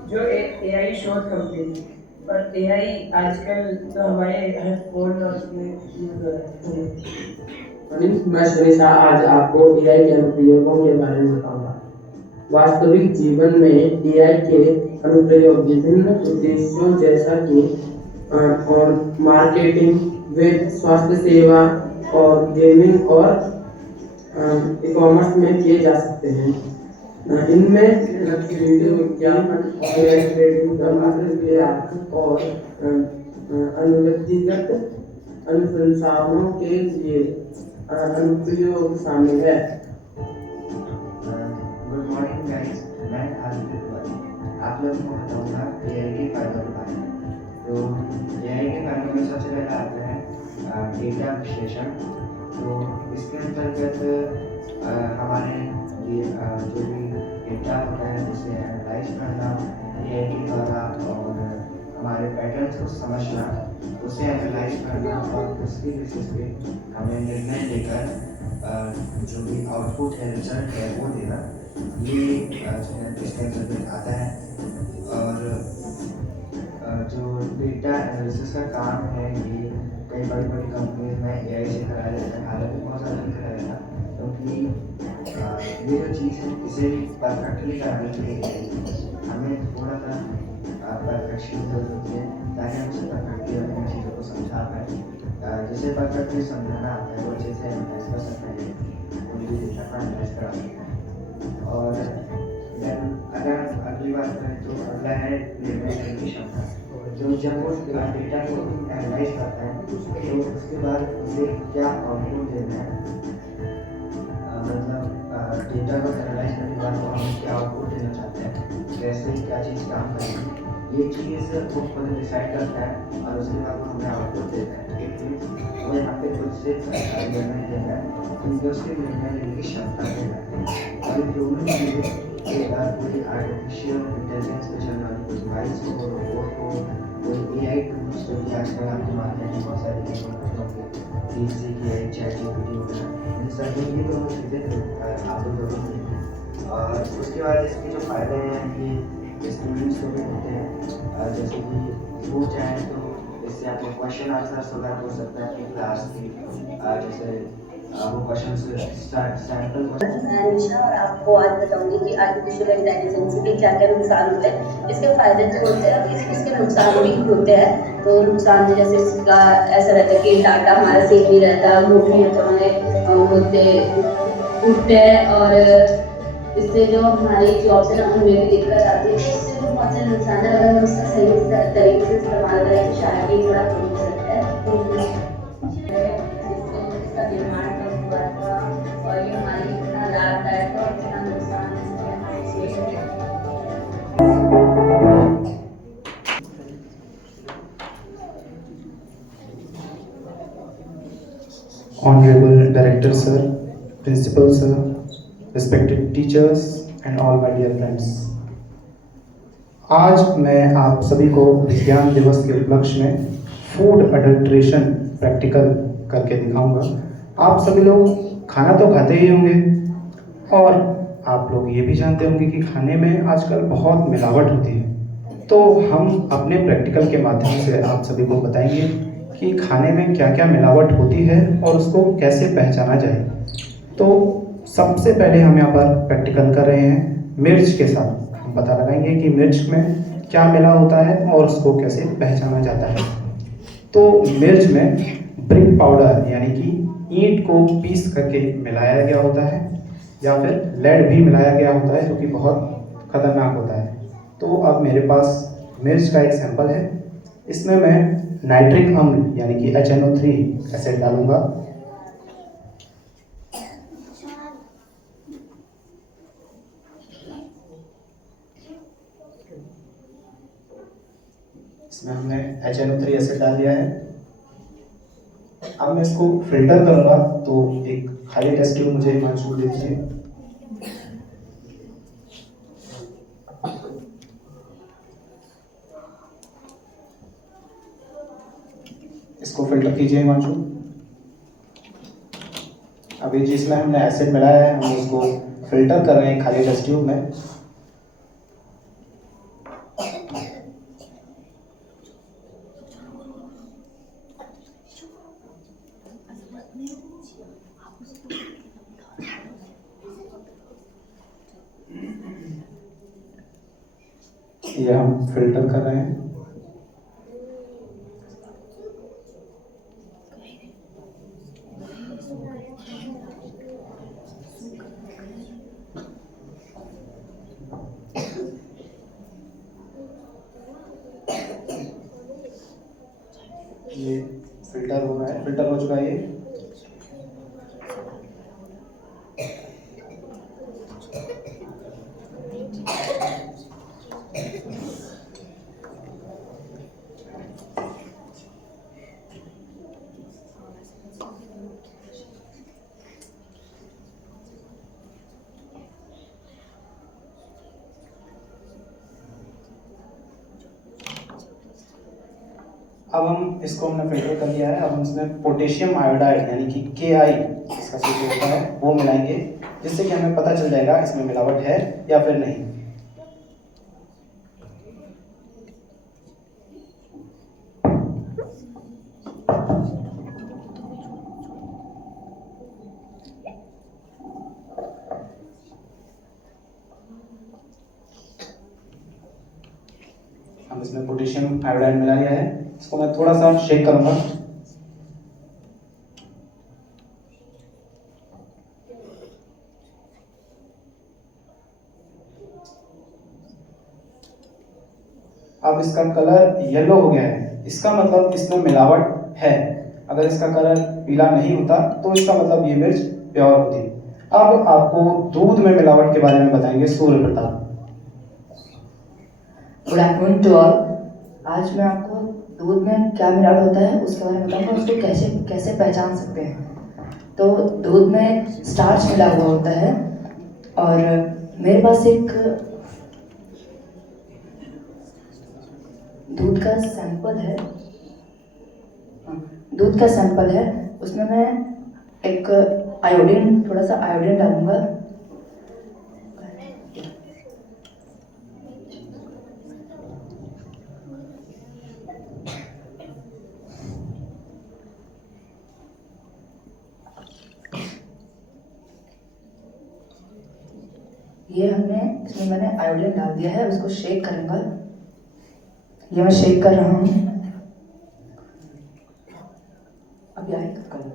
जो एक AI शोध कंपनी थी। और AI आजकल तो हमारे हर फोन और उसमें यूज हो रहा है। मैं सुनीता आज आपको AI के अनुप्रयोगों के बारे में बताऊंगा। वास्तविक जीवन में AI के अनुप्रयोग विभिन्न उद्देश्यों जैसा कि और मार्केटिंग, वित्त, स्वास्थ्य सेवा और गेमिंग और ई-कॉमर्स में किए जा सकते हैं। इनमें वीडियो विज्ञापन और अनुव्यक्तिगत अनुसंधानों के लिए अनुप्रयोग शामिल है। गुड मॉर्निंग गाइस, मैं आदित्य तिवारी आप लोगों को बताऊंगा AI के फायदों के बारे में। तो AI के फायदों में सबसे पहले आते हैं डेटा विश्लेषण। तो इसके अंतर्गत हमारे ये जो भी डेटा होता है उसे एनालाइज करना AI के द्वारा और हमारे पैटर्न्स को समझना, उसे एनालाइज करना और उसकी बेसिस पे हमें निर्णय लेकर जो भी आउटपुट है, रिजल्ट है वो देना, ये इसके अंतर्गत आता है। और जो डेटा एनालिसिस का काम है ये कई बड़ी बड़ी कंपनीज में AI से कराया जाता है। हालांकि बहुत ज़्यादा नहीं कराया जाता, क्योंकि ये जो चीज़ है इसे परफेक्टली कराने के लिए हमें थोड़ा सा परफेक्शन की जरूरत होती है, ताकि हम उसे परफेक्टली अपनी चीज़ों को समझा पाए। जिसे परफेक्टली समझाना आता है वो अच्छे से एनालाइज कर सकते हैं, कोई भी डेटा को एनालाइज करा सकते हैं। और देन अगर अगली बात करें तो अगला है निर्णय लेने की क्षमता। जो जब वो डेटा को एनालाइज करता है तो उसके बाद उसे क्या आउटपुट देना है, मतलब डेटा को एनालाइज करने के बाद वो हमें क्या आउटपुट देना चाहते हैं, कैसे क्या चीज़ काम करेगी, ये चीज़ वो खुद डिसाइड करता है और उसके बाद वो हमें आउटपुट देता है। वो यहाँ पे खुद से निर्णय देता है, क्योंकि उसके निर्णय लेने की क्षमता देता है। और दोनों चीज़ें कोई आर्टिफिशियल इंटेलिजेंस पे चलने वाली कोई डिवाइस हो, रोबोट हो, कोई AI टूल्स जो कि आजकल आपके मार्केट में बहुत सारी ChatGPT वगैरह, इन सभी की दोनों चीज़ें आपको जरूरत नहीं। और उसके बाद इसके जो फायदे हैं कि स्टूडेंट्स को भी होते हैं, जैसे कि वो चाहें तो इससे आपको क्वेश्चन आंसर्स वगैरह हो सकता है अपनी क्लास की, जैसे वो क्वेश्चन सैंपल निशा, और आपको आज बताऊंगी कि आर्टिफिशियल इंटेलिजेंस के क्या क्या नुकसान होते हैं। इसके फायदे तो होते हैं, इसके नुकसान भी होते हैं। तो नुकसान जैसे इसका ऐसा रहता है कि डाटा हमारा सेफ नहीं रहता, मूवमेंट हमारे मुद्दे उठते हैं और इससे जो हमारी जॉब है ना उनमें भी दिक्कत आती है। इससे तो बहुत से नुकसान है, अगर हम उसका सही तरीके से इस्तेमाल करें तो शायद ये थोड़ा कम हो सकता है। इसका निर्माण कब हुआ था और ये हमारी इतना लाभदायक और इतना नुकसान Honorable Director Sir, Principal Sir, respected teachers and all my dear friends. आज मैं आप सभी को विज्ञान दिवस के उपलक्ष्य में फूड अडल्ट्रेशन प्रैक्टिकल करके दिखाऊंगा। आप सभी लोग खाना तो खाते ही होंगे और आप लोग ये भी जानते होंगे कि खाने में आजकल बहुत मिलावट होती है। तो हम अपने प्रैक्टिकल के माध्यम से आप सभी को बताएंगे कि खाने में क्या क्या मिलावट होती है और उसको कैसे पहचाना जाए। तो सबसे पहले हम यहाँ पर प्रैक्टिकल कर रहे हैं मिर्च के साथ हम पता लगाएंगे कि मिर्च में क्या मिला होता है और उसको कैसे पहचाना जाता है। तो मिर्च में ब्रिक पाउडर यानी कि ईंट को पीस करके मिलाया गया होता है या फिर लेड भी मिलाया गया होता है, जो कि बहुत खतरनाक होता है। तो अब मेरे पास मिर्च का एक सैंपल है, इसमें मैं नाइट्रिक अम्ल यानी कि HNO3 एसिड डालूंगा। इसमें हमने HNO3 एसिड डाल दिया है। अब मैं इसको फिल्टर करूंगा, तो एक खाली टेस्ट ट्यूब मुझे हिमांशु दे दीजिए। इसको फिल्टर कीजिए हिमांशु। अभी जिसमें हमने एसिड मिलाया है हम उसको फिल्टर कर रहे हैं खाली टेस्ट ट्यूब में। ये हम फिल्टर कर रहे हैं। ये फिल्टर हो रहा है, फिल्टर हो चुका है ये। अब हम इसको हमने फिल्टर कर लिया है। अब हम इसमें पोटेशियम आयोडाइड यानी कि KI इसका सूत्र होता है वो मिलाएंगे, जिससे कि हमें पता चल जाएगा इसमें मिलावट है या फिर नहीं। हम इसमें पोटेशियम आयोडाइड मिला लिया है। इसको मैं थोड़ा सा शेक करूंगा। अब इसका कलर येलो हो गया है, इसका मतलब इसमें मिलावट है। अगर इसका कलर पीला नहीं होता तो इसका मतलब ये मिर्च प्योर होती। अब आपको दूध में मिलावट के बारे में बताएंगे Surya Pratap. Good afternoon to all. आज मैं आपको दूध में क्या मिलावट होता है उसके बारे में बताऊंगा, उसको कैसे कैसे पहचान सकते हैं। तो दूध में स्टार्च मिला हुआ होता है और मेरे पास एक दूध का सैंपल है, दूध का सैंपल है, उसमें मैं एक आयोडीन, थोड़ा सा आयोडीन डालूंगा। ये इसमें मैंने आयोडीन डाल दिया है, उसको शेक करूंगा। ये मैं शेक कर रहा हूँ। अब यही करूँ।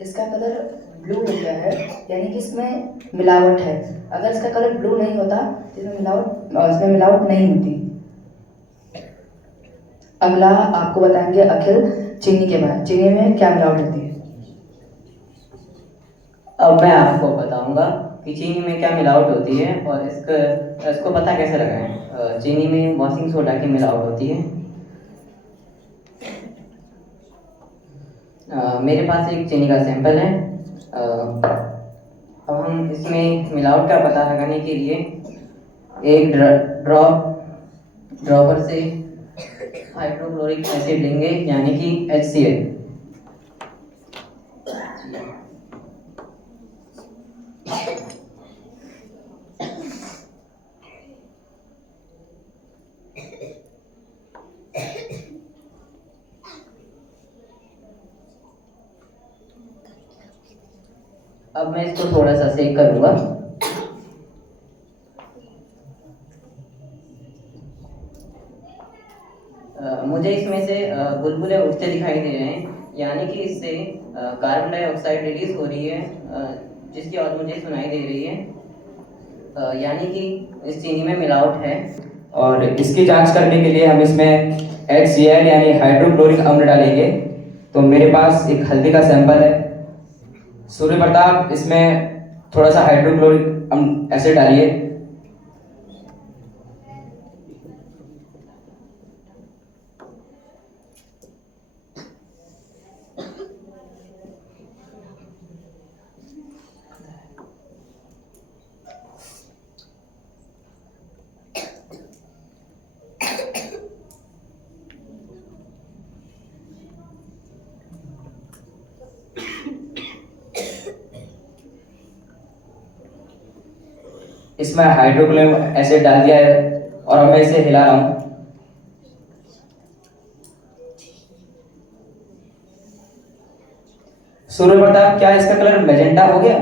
इसका कलर ब्लू हो गया है, यानी कि इसमें मिलावट है। अगर इसका कलर ब्लू नहीं होता तो इसमें मिलावट नहीं होती। अगला आपको बताएंगे अखिल चीनी के बारे में। चीनी में क्या मिलावट होती है? अब मैं आपको बताऊंगा कि चीनी में क्या मिलावट होती है और इसको पता कैसे लगाएं। चीनी में वॉशिंग सोडा की मिलावट होती है। मेरे पास एक चीनी का सैंपल है। अब हम इसमें मिलावट का पता लगाने के लिए एक ड्रॉपर से हाइड्रोक्लोरिक एसिड लेंगे यानी कि HCl। अब मैं इसको थोड़ा सा सेक करूँगा। मुझे इसमें से बुलबुले उठते दिखाई दे रहे हैं, यानी कि इससे कार्बन डाइऑक्साइड रिलीज हो रही है, जिसकी आवाज़ मुझे सुनाई दे रही है, यानी कि इस चीनी में मिलावट है। और इसकी जांच करने के लिए हम इसमें HCl यानी हाइड्रोक्लोरिक अम्ल डालेंगे। तो मेरे पास एक हल्दी का सैंपल है। सूर्य प्रताप, इसमें थोड़ा सा हाइड्रोक्लोरिक एसिड डालिए। इसमें हाइड्रोक्लोरिक एसिड डाल दिया है और अब मैं इसे हिला रहा हूँ। सूर्य प्रताप, क्या इसका कलर मैजेंटा हो गया?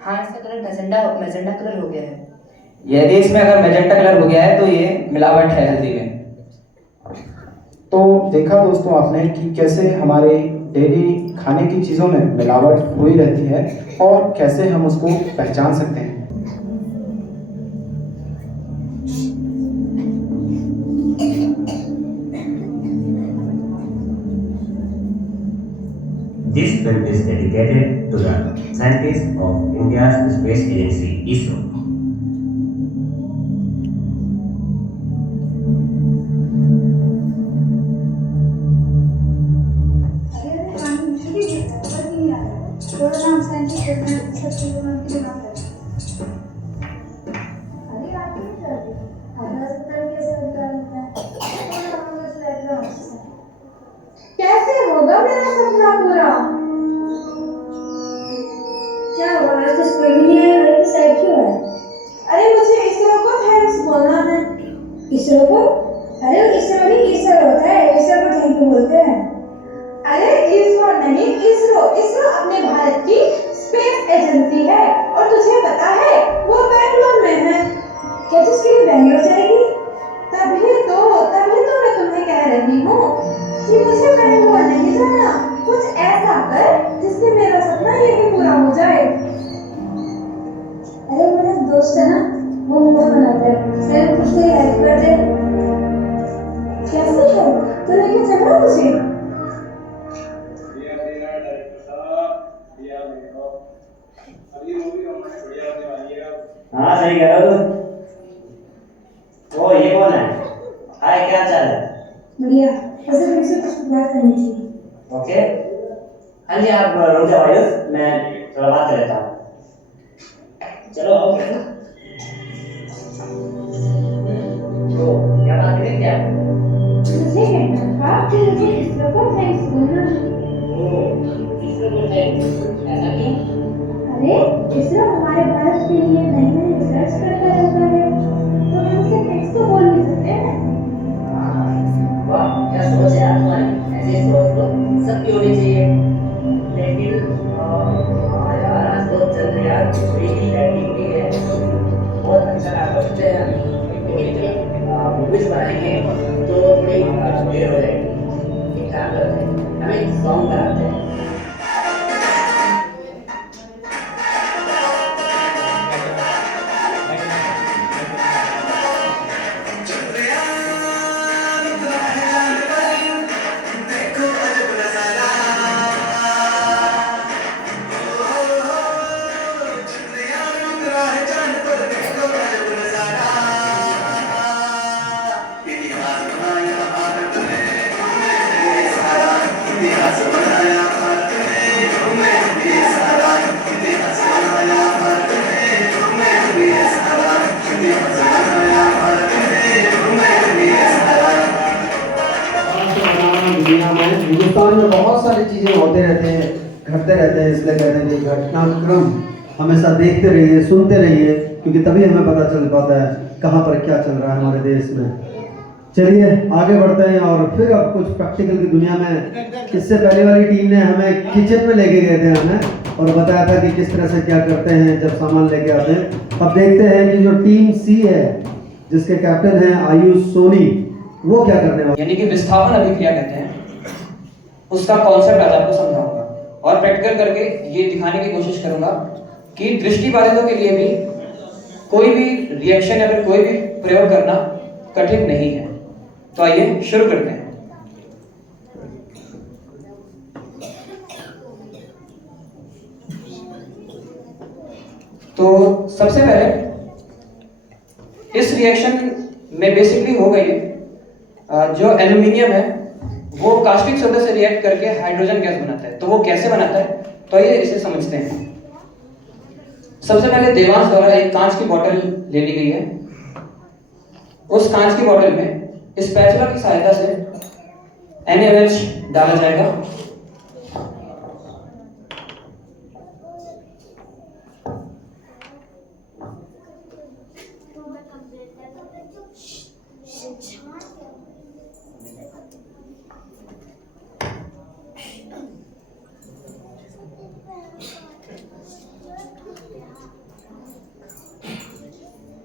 हाँ, इसका कलर मैजेंटा कलर हो गया है। यदि इसमें अगर मैजेंटा कलर हो गया है तो ये मिलावट है हल्दी में। तो देखा दोस्तों आपने कि कैसे हमारे डेली खाने की चीज़ों में मिलावट हुई रहती है और कैसे हम उसको पहचान सकते हैं। This film is dedicated to the scientists of India's Space Agency, ISRO. कैसे होगा मेरा सपना पूरा? क्या हुआ? आज तो स्कूल में नहीं आया, घर पे साइड क्यों है? अरे मुझे इसरो को थैंक्स बोलना है। इसरो को? अरे इसरो नहीं, इसरो होता है, इसरो को थैंक यू बोलते हैं। अरे इसरो नहीं, इसरो। इसरो अपने भारत की स्पेस एजेंसी है और तुझे पता है वो बैंगलोर में है। क्या तू उसके लिए बैंगलोर जाएगी? तभी तो मैं तुम्हें कह रही हूँ कि मुझे बैंगलोर नहीं जाना। कुछ ऐसा कर जिससे मेरा सपना यही पूरा हो जाए। अरे मेरा दोस्त है ना, वो मूवी बनाता है, चल कुछ तेरी हेल्प कर दे। कैसे है? तो लेके चलना मुझे। हाँ सही कह रहे हो तुम। ओ ये कौन है? हाय, क्या चाल है? बढ़िया। ऐसे तुमसे कुछ बात करनी थी। ओके, हाँ जी, आप रुक जाओ आयुष, मैं थोड़ा बात कर लेता हूँ। चलो ओके। तो क्या बात करें क्या? मुझे कहना था कि मुझे इसरो को थैंक्स बोलना है। इसरो को थैंक्स? ऐसा क्यों? अरे इसरो हमारे भारत के लिए नई नई रिसर्च करता रहता है, तो हम उसे थैंक्स तो बोल नहीं सकते हैं। वाह, क्या सोच है यार तुम्हारी। ऐसी सोच तो सबकी होनी चाहिए। लेकिन यार, आज तो चंद्रयान 3 की लैंडिंग हुई है, बहुत अच्छा लगा। सोचते हैं मूवीज बनाएंगे तो थोड़ी देर हो जाएगी। एक काम करते हैं, हम एक सॉन्ग बनाते हैं। हिंदुस्तान में बहुत सारी चीज़ें होते रहते हैं, घटते रहते हैं, इसलिए कहते हैं कि घटनाक्रम हमेशा देखते रहिए, सुनते रहिए, क्योंकि तभी हमें पता चल पाता है कहाँ पर क्या चल रहा है हमारे देश में। चलिए आगे बढ़ते हैं और फिर अब कुछ प्रैक्टिकल की दुनिया में। इससे पहले वाली टीम ने हमें किचन में लेके गए थे हमें और बताया था कि किस तरह से क्या करते हैं जब सामान लेके आते हैं। अब देखते हैं कि जो टीम सी है जिसके कैप्टन हैं आयुष सोनी, वो क्या करने वाले। यानी कि विस्थापन अभिक्रिया कहते हैं, उसका कॉन्सेप्ट आज आपको समझाऊंगा और प्रैक्टिकल करके ये दिखाने की कोशिश करूंगा कि दृष्टिबाधितों के लिए भी कोई भी रिएक्शन या फिर कोई भी प्रयोग करना कठिन नहीं है। तो आइए शुरू करते हैं। तो सबसे पहले इस रिएक्शन में बेसिकली हो गई है जो एल्यूमिनियम है वो कास्टिक सोडा से रिएक्ट करके हाइड्रोजन गैस बनाता है। तो वो कैसे बनाता है, तो आइए इसे समझते हैं। सबसे पहले देवांश द्वारा एक कांच की बोतल ले ली गई है। उस कांच की बोतल में स्पैचुला की सहायता से NaOH डाला जाएगा।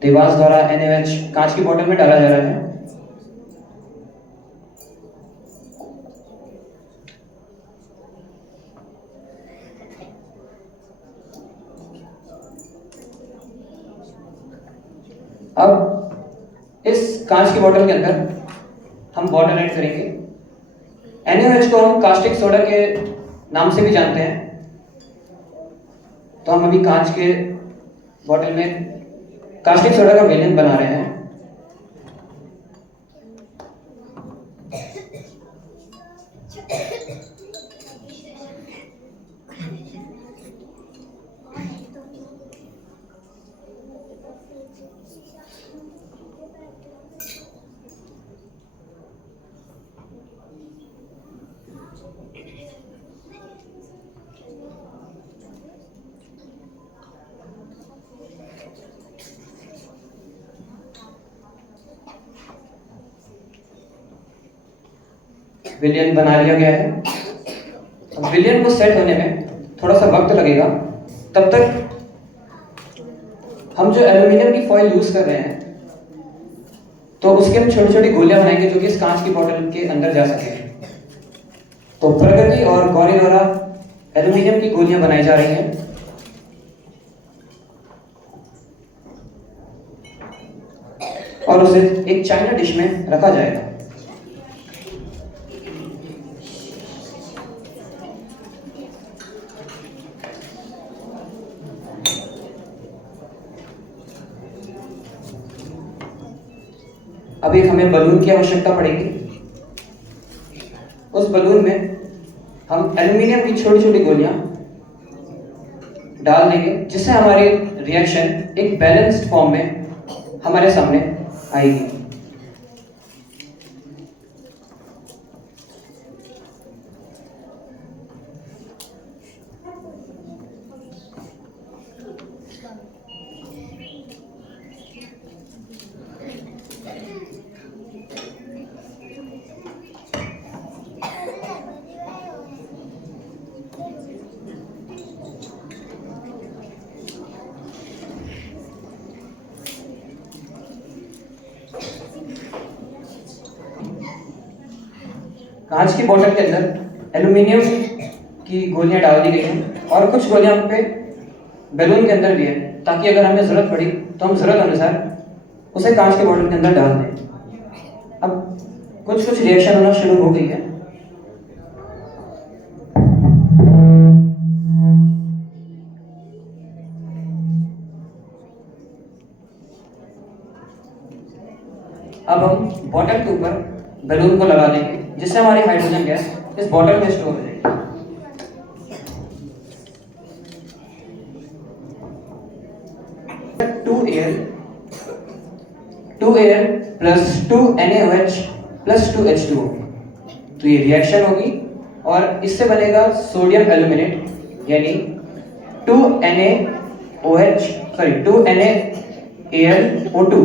देवांश द्वारा NaOH कांच की बोतल में डाला जा रहा है। अब इस कांच की बोतल के अंदर हम वाटर ऐड करेंगे। NaOH को हम कास्टिक सोडा के नाम से भी जानते हैं। तो हम अभी कांच के बोतल में कास्टिक सोडा का विलयन बना रहे हैं। विलयन बना लिया गया है। अब विलयन को सेट होने में थोड़ा सा वक्त लगेगा। तब तक हम जो एल्यूमिनियम की फॉइल यूज कर रहे हैं तो उसके हम छोटी छोटी गोलियां बनाएंगे जो कि इस कांच की बोतल के अंदर जा सके। तो प्रगति और गौरी द्वारा एल्यूमिनियम की गोलियां बनाई जा रही हैं। और उसे एक चाइना डिश में रखा जाएगा। अब एक हमें बलून की आवश्यकता पड़ेगी। उस बलून में हम एल्यूमिनियम की छोटी छोटी गोलियां डाल देंगे जिससे हमारी रिएक्शन एक बैलेंस्ड फॉर्म में हमारे सामने आएगी। कांच की बोतल के अंदर एल्यूमिनियम की गोलियां डाल दी गई हैं और कुछ गोलियां पे बैलून के अंदर भी है ताकि अगर हमें जरूरत पड़ी तो हम जरूरत अनुसार उसे कांच की बोतल के अंदर डाल दें। अब कुछ कुछ रिएक्शन होना शुरू हो गई है। अब हम बोतल के ऊपर बैलून को लगा देंगे जिससे हमारी हाइड्रोजन गैस इस बोतल में स्टोर हो जाएगी। Two air plus 2 NaOH plus 2 H2O। तो ये रिएक्शन होगी और इससे बनेगा सोडियम एल्यूमिनेट यानी 2 NaAlO2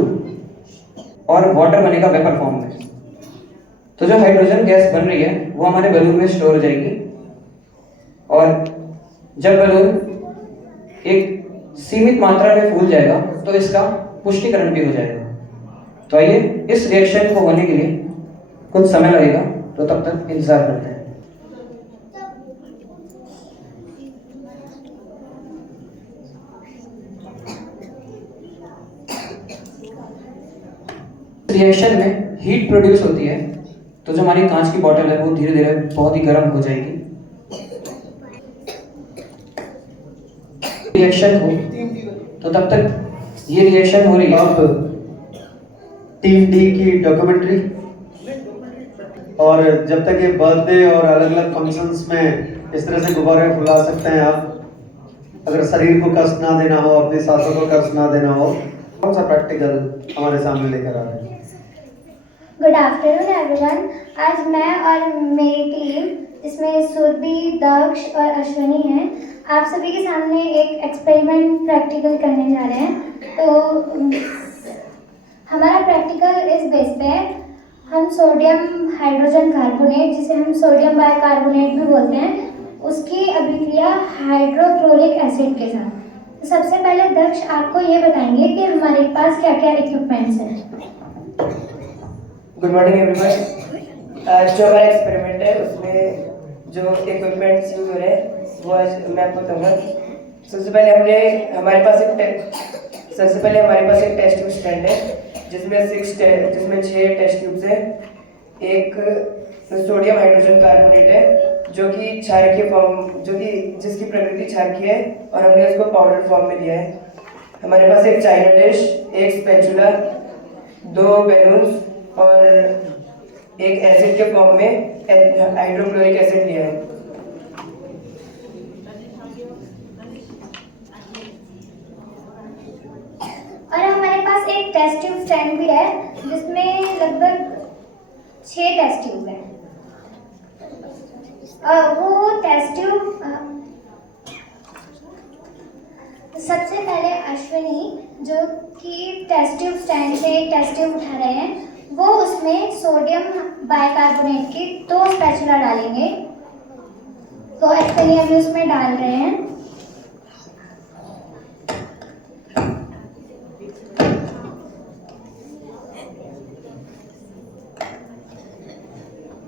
और वाटर बनेगा वेपर फॉर्म में। तो जो हाइड्रोजन गैस बन रही है वो हमारे बलून में स्टोर हो जाएगी, और जब बलून एक सीमित मात्रा में फूल जाएगा तो इसका पुष्टिकरण भी हो जाएगा। तो आइए इस रिएक्शन को होने के लिए कुछ समय लगेगा, तो तब तक इंतजार करते हैं। रिएक्शन में हीट प्रोड्यूस होती है, तो जो हमारी कांच की बोतल है वो धीरे धीरे बहुत ही गर्म हो जाएगी। रिएक्शन हो तो तब तक ये रिएक्शन हो रही है। अब टीम डी की डॉक्यूमेंट्री, और जब तक ये बर्थडे और अलग अलग फंक्शंस में इस तरह से गुब्बारे फुला सकते हैं आप, अगर शरीर को कष्ट ना देना हो, अपने सांसों को कष्ट ना देना हो, कौन सा प्रैक्टिकल हमारे सामने लेकर आ रहे हैं? Good afternoon everyone. आज मैं और मेरी टीम, इसमें सुरभि, दक्ष और अश्विनी हैं, आप सभी के सामने एक एक्सपेरिमेंट प्रैक्टिकल करने जा रहे हैं। तो हमारा प्रैक्टिकल इस बेस पे हम सोडियम हाइड्रोजन कार्बोनेट, जिसे हम सोडियम बाइकार्बोनेट भी बोलते हैं, उसकी अभिक्रिया हाइड्रोक्लोरिक एसिड के साथ। तो सबसे पहले दक्ष आपको ये बताएंगे कि हमारे पास क्या क्या इक्विपमेंट्स हैं। Good morning everyone. आज जो हमारा एक्सपेरिमेंट है उसमें जो इक्विपमेंट्स यूज हो रहे हैं वो आज मैं आपको बताऊंगा। सबसे पहले हमारे पास एक टेस्ट ट्यूब स्टैंड है जिसमें 6 टेस्ट ट्यूब्स हैं। एक सोडियम हाइड्रोजन कार्बोनेट है जो कि क्षारकीय फॉर्म, जिसकी प्रकृति क्षारकीय है और हमने उसको पाउडर फॉर्म में दिया है। हमारे पास एक चाइना डिश, एक स्पैचुला, 2 बैलून्स और एक एसिड के फॉर्म में हाइड्रोक्लोरिक एसिड लिया है। और हमारे पास एक टेस्ट ट्यूब स्टैंड भी है जिसमें लगभग 6 टेस्ट ट्यूब हैं। वो टेस्ट ट्यूब सबसे पहले अश्विनी, जो कि टेस्ट ट्यूब स्टैंड से एक टेस्ट ट्यूब उठा रहे हैं, वो उसमें सोडियम बाइकार्बोनेट की 2 स्पैचुला डालेंगे। तो अश्विनी अभी उसमें डाल रहे हैं।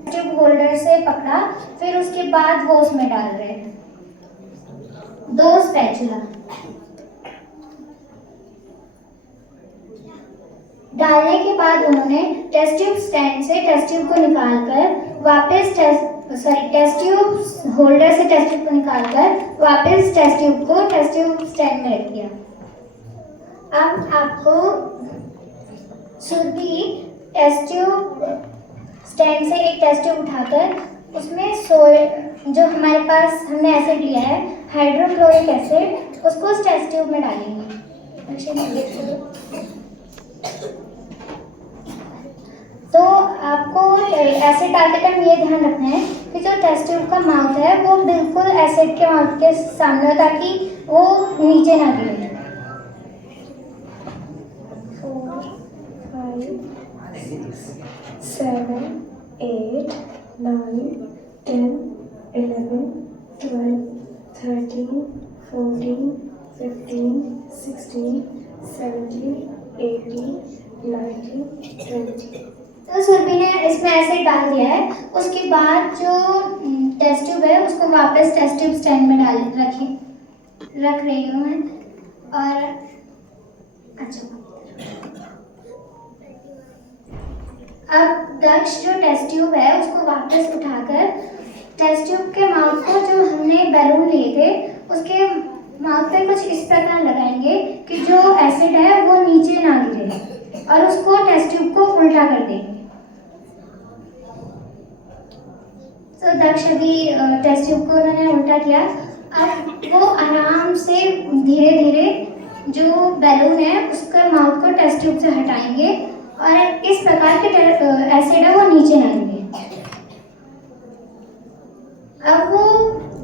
ट्यूब होल्डर से पकड़ा, फिर उसके बाद वो उसमें डाल रहे हैं 2 स्पैचुला। डालने के बाद उन्होंने टेस्ट ट्यूब स्टैंड से टेस्ट ट्यूब को निकालकर वापस टेस्ट ट्यूब होल्डर से टेस्ट ट्यूब को निकालकर वापस टेस्ट ट्यूब को टेस्ट ट्यूब स्टैंड में रख दिया। अब आपको सुरभि टेस्ट ट्यूब स्टैंड से एक टेस्ट ट्यूब उठाकर उसमें जो हमारे पास हमने एसिड लिया है हाइड्रोक्लोरिक एसिड, उसको उस टेस्ट ट्यूब में डालेंगे। तो आपको एसिड डालते टाइम ये ध्यान रखना है कि जो टेस्ट ट्यूब का माउथ है वो बिल्कुल एसिड के माउथ के सामने हो, ताकि वो नीचे ना गिरे। 4 5 6 7 8 9 10 11 12 13 14 15 16 17 18 19 20। तो सुरभि ने इसमें एसिड डाल दिया है। उसके बाद जो टेस्ट ट्यूब है उसको वापस टेस्ट ट्यूब स्टैंड में रख रही हूँ मैं। और अच्छा, अब दक्ष जो टेस्ट ट्यूब है उसको वापस उठाकर टेस्ट ट्यूब के माउथ को, जो हमने बैलून लिए थे उसके माउथ पे कुछ इस प्रकार लगाएंगे कि जो एसिड है वो नीचे ना गिरे, और उसको टेस्ट ट्यूब को उल्टा कर देंगे। तो दक्ष अभी टेस्ट ट्यूब को उन्होंने उल्टा किया। अब वो आराम से धीरे धीरे जो बैलून है उसका माउथ को टेस्ट ट्यूब से हटाएंगे, और इस प्रकार के एसिड है वो नीचे ना गिरे। अब वो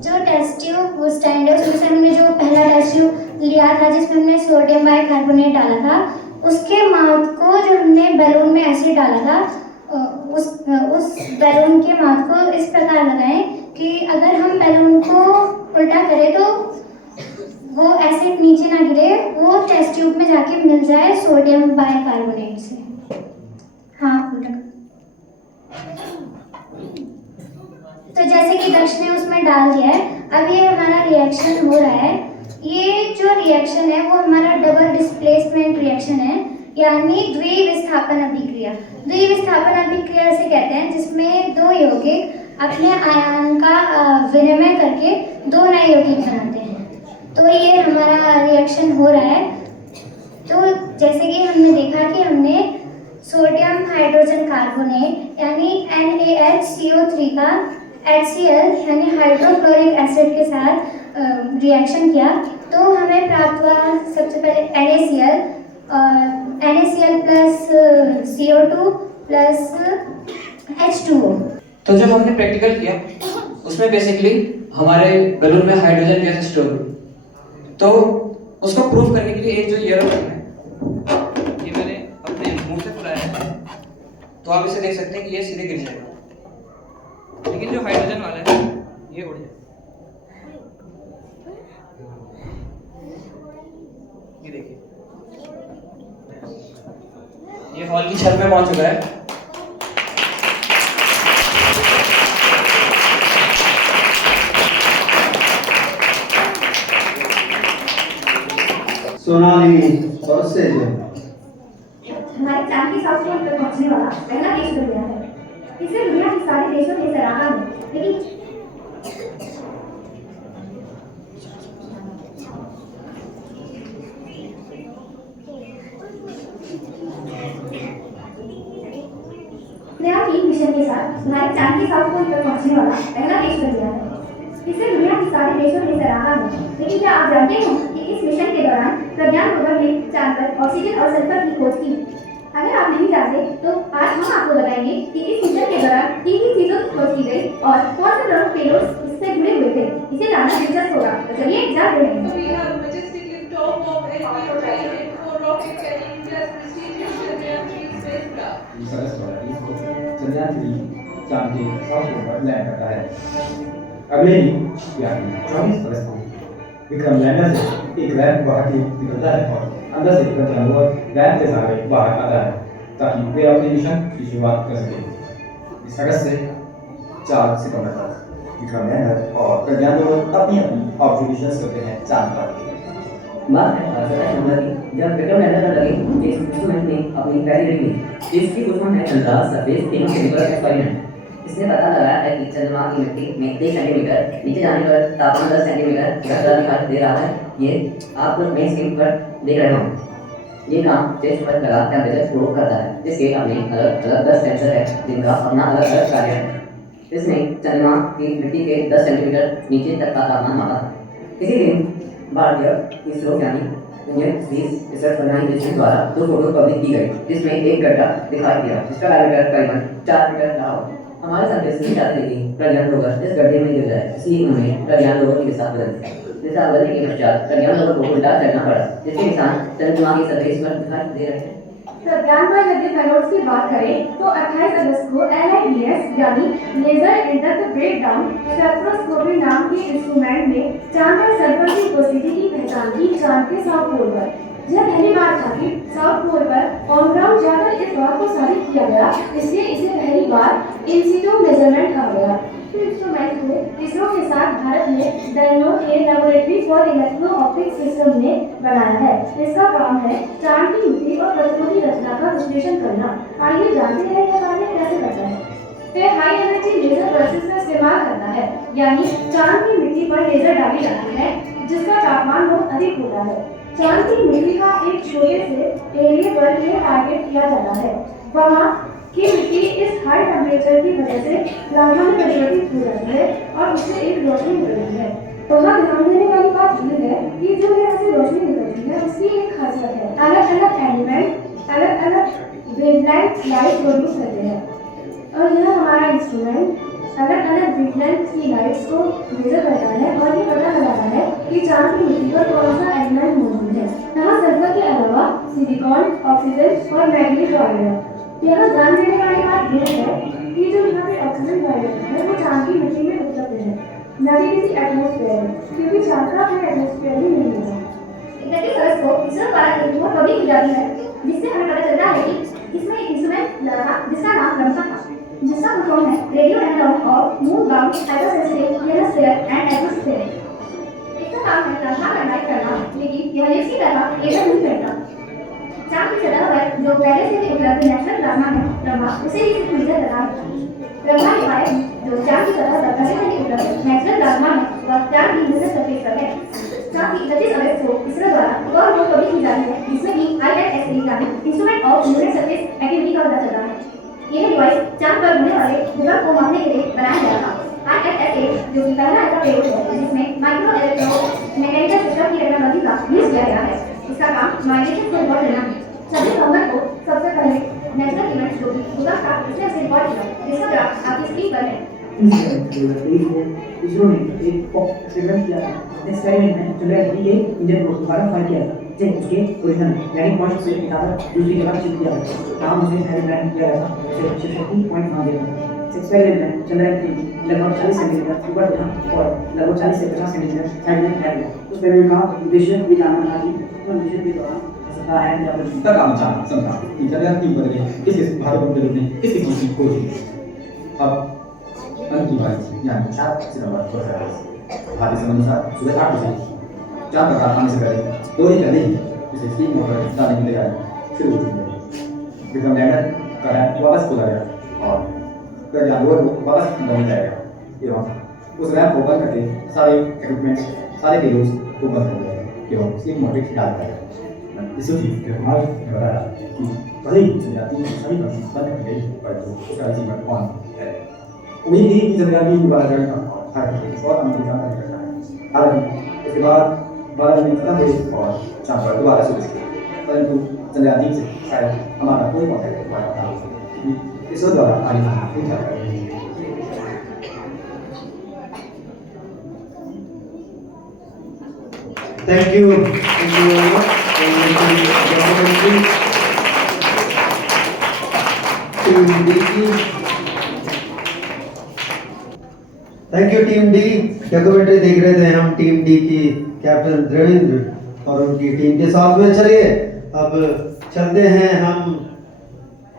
जो टेस्ट ट्यूब स्टैंड है उसमें से हमने जो पहला टेस्ट ट्यूब लिया था जिसमें हमने सोडियम बाइकार्बोनेट डाला था, उसके माउथ को जो हमने बैलून में एसिड डाला था उस बैलून के माउथ को इस प्रकार लगाएं कि अगर हम बैलून को उल्टा करें तो वो ऐसे नीचे ना गिरे, वो टेस्ट ट्यूब में जाके मिल जाए सोडियम बाइकार्बोनेट से। हाँ उल्टा। तो जैसे कि दक्ष ने उसमें डाल दिया है, अब ये हमारा रिएक्शन हो रहा है। ये जो रिएक्शन है वो हमारा डबल डिस्प्लेसमेंट रिएक्शन है, यानी द्विविस्थापन अभिक्रिया। द्विविस्थापन अभिक्रिया से कहते हैं जिसमें दो यौगिक अपने आयन का विनिमय करके दो नए यौगिक बनाते हैं। तो ये हमारा रिएक्शन हो रहा है। तो जैसे कि हमने देखा कि हमने सोडियम हाइड्रोजन कार्बोनेट यानी NaHCO3 का HCl यानी हाइड्रोक्लोरिक एसिड के साथ रिएक्शन किया, तो हमें प्राप्त हुआ सबसे पहले NaCl plus CO2 plus H2O। तो जब हमने प्रैक्टिकल किया उसमें बेसिकली हमारे बैलून में हाइड्रोजन गैस स्टोर हुई, तो उसको प्रूफ करने के लिए एक जो येलो पेन है ये मैंने अपने मुंह से फुलाया है, तो आप इसे देख सकते हैं कि ये सीधे गिर जाएगा, लेकिन जो हाइड्रोजन वाला है ये उड़ जाएगा। ये देखिए, ये हॉल की छत में पहुंच चुका है। सोनाली और से हमारे चांद के साउथ पोल पर पहुंचने वाला पहला देश बन गया है। इसे दुनिया के सारे देशों ने सराहा है, लेकिन अपने 3 मिशन के साथ हमारे चांद के साउथ पोल पर पहुंचने वाला पहला देश बन गया है। इसे दुनिया के सारे देशों ने सराहा है, लेकिन क्या आप जानते हैं कि इस मिशन के दौरान प्रज्ञान रोवर ने चांद पर ऑक्सीजन और सल्फर की खोज की? अगर आप नहीं जानते तो आज हम आपको बताएंगे कि इस मिशन के दौरान किन चीजों की खोज की गई और कौन से प्रमुख पेलोड्स इससे जुड़े हुए थे। इसे जानना दिलचस्प होगा, तो चलिए जानते हैं। चंद्रयान-3 चांद के साउथ पोल पर लैंड करता है। अगले दिन यानी 24 अगस्त को विक्रम लैंडर से एक रैंप बाहर की निकलता है और अंदर से निकल जानवर रैंप के सहारे बाहर आता है ताकि वे अपने मिशन की शुरुआत कर सकें। 20 अगस्त से 4 सितंबर तक विक्रम लैंडर और प्रज्ञान रोवर अपनी ऑब्जर्वेशंस करते हैं चांद पर। बात है जब विक्रम लैंडर पर लगे इस इंस्ट्रूमेंट ने अपनी पहली रीडिंग ली, जिसकी उसमें है अंतराल सरफेस केमिकल एक्सपेरिमेंट। इसने पता लगाया है कि चंद्रमा की मिट्टी में 23 सेंटीमीटर नीचे जाने पर तापमान 10 सेंटीमीटर घटता दिखाई दे रहा है। ये आप लोग मेन स्क्रीन पर देख रहे हो। ये काम टेस्ट पर लगा टेम्परेचर प्रूव करता है, जिसके अपने अलग अलग 10 सेंसर है जिनका अपना अलग अलग कार्य है। इसने चंद्रमा की मिट्टी के 10 सेंटीमीटर नीचे तक का तापमान मापा। इसी दिन भारतीय इसरो यानी इंडियन स्पेस रिसर्च ऑर्गेनाइजेशन द्वारा 2 फोटो पब्लिक की गई, जिसमें एक गड्ढा दिखाई दिया जिसका डायमीटर करीबन 4 मीटर रहा हो। हमारे संदेश नहीं चाहते कि प्रज्ञान रोवर इस गड्ढे में गिर जाए, इसलिए उन्होंने प्रज्ञान रोवर की दिशा बदल दी। दिशा बदलने के पश्चात प्रज्ञान रोवर को उल्टा चलना पड़ा, जिसके निशान चंद्रमा की सरफेस पर दिखाई दे रहे हैं। प्रज्ञान पर लगे पेलोड्स की बात करें तो 28 अगस्त को LIBS यानी लेजर इंटरप्रेट डाउन स्पेक्ट्रोस्कोपी नाम के इंस्ट्रूमेंट ने चांद पर सल्फर की उपस्थिति की पहचान की चांद के साउथ पोल पर। यह पहली बार था कि साउथ पोल पर ऑन ग्राउंड जाकर इस बात को साबित किया गया, इसलिए इसे पहली बार इन सिटू मेजरमेंट कहा गया। इंस्ट्रूमेंट को इसरो के साथ भारत में बेंगलोर के laboratory for electro optic system ने बनाया है। इसका काम है चांद की मिट्टी और परतों की रचना का विश्लेषण करना। आइए जानते हैं यह कार्य कैसे करता है। फिर हाई एनर्जी लेजर बर्सेस का इस्तेमाल करता है, यानी चांद की मिट्टी पर लेजर डाली जाती है जिसका तापमान बहुत अधिक होता है। चांद की मिट्टी का एक छोटे से एरिया पर यह टारगेट किया जाता है। वहाँ की मिट्टी इस हाई टेम्परेचर की वजह से प्लाज्मा में परिवर्तित हो जाती है और उससे एक रोशनी निकलती है। वहाँ ध्यान देने वाली बात यह है कि जो यहाँ से रोशनी निकलती है उसकी एक खासियत है, अलग अलग एलिमेंट अलग अलग वेवलेंथ लाइट प्रोड्यूस करते हैं और यह हमारा इंस्ट्रूमेंट अलग अलग वेवलेंथ की लाइट्स को मेजर करता है और ये पता लगाता है कि चांद की मिट्टी पर कौन सा एलिमेंट मौजूद है। यहाँ सल्फर के अलावा सिलिकॉन, ऑक्सीजन और मैग्नीज वगैरह। यहाँ ध्यान देने वाली बात यह है कि जो यहाँ पे ऑक्सीजन वायलेंस है वो चांद की मिट्टी में उपलब्ध है, न कि किसी एटमॉस्फेयर में, क्योंकि चांद का अपना एटमॉस्फेयर ही नहीं है। इकतीस अगस्त को इसरो द्वारा एक बहुत बड़ी उपलब्धि है, जिससे हमें पता चलता है कि इसमें एक इंस्ट्रूमेंट लगा था जिसका नाम रमसा था, जिसका फुल फॉर्म है रेडियो एनालॉग और move bound hypersensitive ionosphere and atmosphere. इसका काम है प्लाज्मा कंडक्ट करना, लेकिन यह लिप्स की तरह एयर नहीं करता। चांद की सतह पर जो पहले से ही उपलब्ध नेचुरल प्लाज्मा है रंभा, उसे ही सिर्फ मीटर लगा है। रंभा के बारे में जो चांद की सतह पर पहले से ही उपलब्ध नेचुरल प्लाज्मा है वह चांद की लूनर सरफेस पर है। साथ ही 31 अगस्त को इसरो द्वारा एक और बहुत बड़ी की जा रही है, जिसमें कि ISS यानी instrument of lunar surface activity का पता चल रहा है। यह डिवाइस चांद पर होने वाले भूकंप को मापने के लिए बनाया गया था। ISS जो कि पहला ऐसा प्रयोग है जिसमें माइक्रो इलेक्ट्रो मैकेनिकल सिस्टम की टेक्नोलॉजी का यूज किया गया है। इसका काम माइग्रेशन को रिकॉर्ड करना है। 26 नवंबर को सबसे पहले नेचुरल इवेंट जो कि भूकंप का इसने उसे रिकॉर्ड किया, जिसका ग्राफ आपकी स्क्रीन पर है। इसरो ने एक एक्सपेरिमेंट किया था। एक्सपेरिमेंट में चंद्रयान 3 के इंजन को दोबारा फायर किया था, जिसे उसके ओरिजिनल लैंडिंग पॉइंट से निकालकर दूसरी जगह शिफ्ट किया था। काम उसे हेड लैंड किया गया था, उसे 630 पॉइंट बना दिया था। एक्सपेरिमेंट में चंद्रयान 3 लगभग 40 सेंटीमीटर ऊपर उठा और लगभग 40 से 50 सेंटीमीटर साइड में फैल गया। उस एक्सपेरिमेंट का उद्देश्य ये जानना था कि उस मिशन के दौरान सत्ता है या फिर तक काम चाह समझा कि चंद्रयान 3 पर किस भारत के ने किस चीज की कोशिश अब मन की बात यानी 7 सितंबर 2022 भारतीय समय अनुसार सुबह 8 बजे चांद पर आने से पहले 2 दिन पहले ही इसे स्टीम मोटर डालने के लिए शुरू हो चुकी है। विक्रम लैंडर का रैंप वापस खोला गया और प्रज्ञान रोवर को वापस अंदर ले जाया गया एवं उस रैंप को बंद करके सारे इक्विपमेंट सारे पेलोड्स को बंद कर दिया गया एवं स्टीम मोटर डाल दिया गया। इसी चीज के हमारे बताया कि भले ही चंद्रयान 3 सभी मशीन बंद कर गई पर उसका रिसीवर ऑन है। उम्मीद थी कि चंद्रयान 3 दोबारा जाएगा और अमेरिका का करना है। हालांकि उसके बाद 12 महीने खत्म हुए और चांद पर दोबारा शुरू किया, परंतु चंद्रयान 3 से शायद हमारा कोई कॉन्टैक्ट नहीं पाया था। इसरो द्वारा आगे नहीं जा रहा है। Thank you very much. Thank you team D. Documentary देख रहे थे हम टीम डी की कैप्टन देवेंद्र और उनकी टीम के साथ में। चलिए अब चलते हैं हम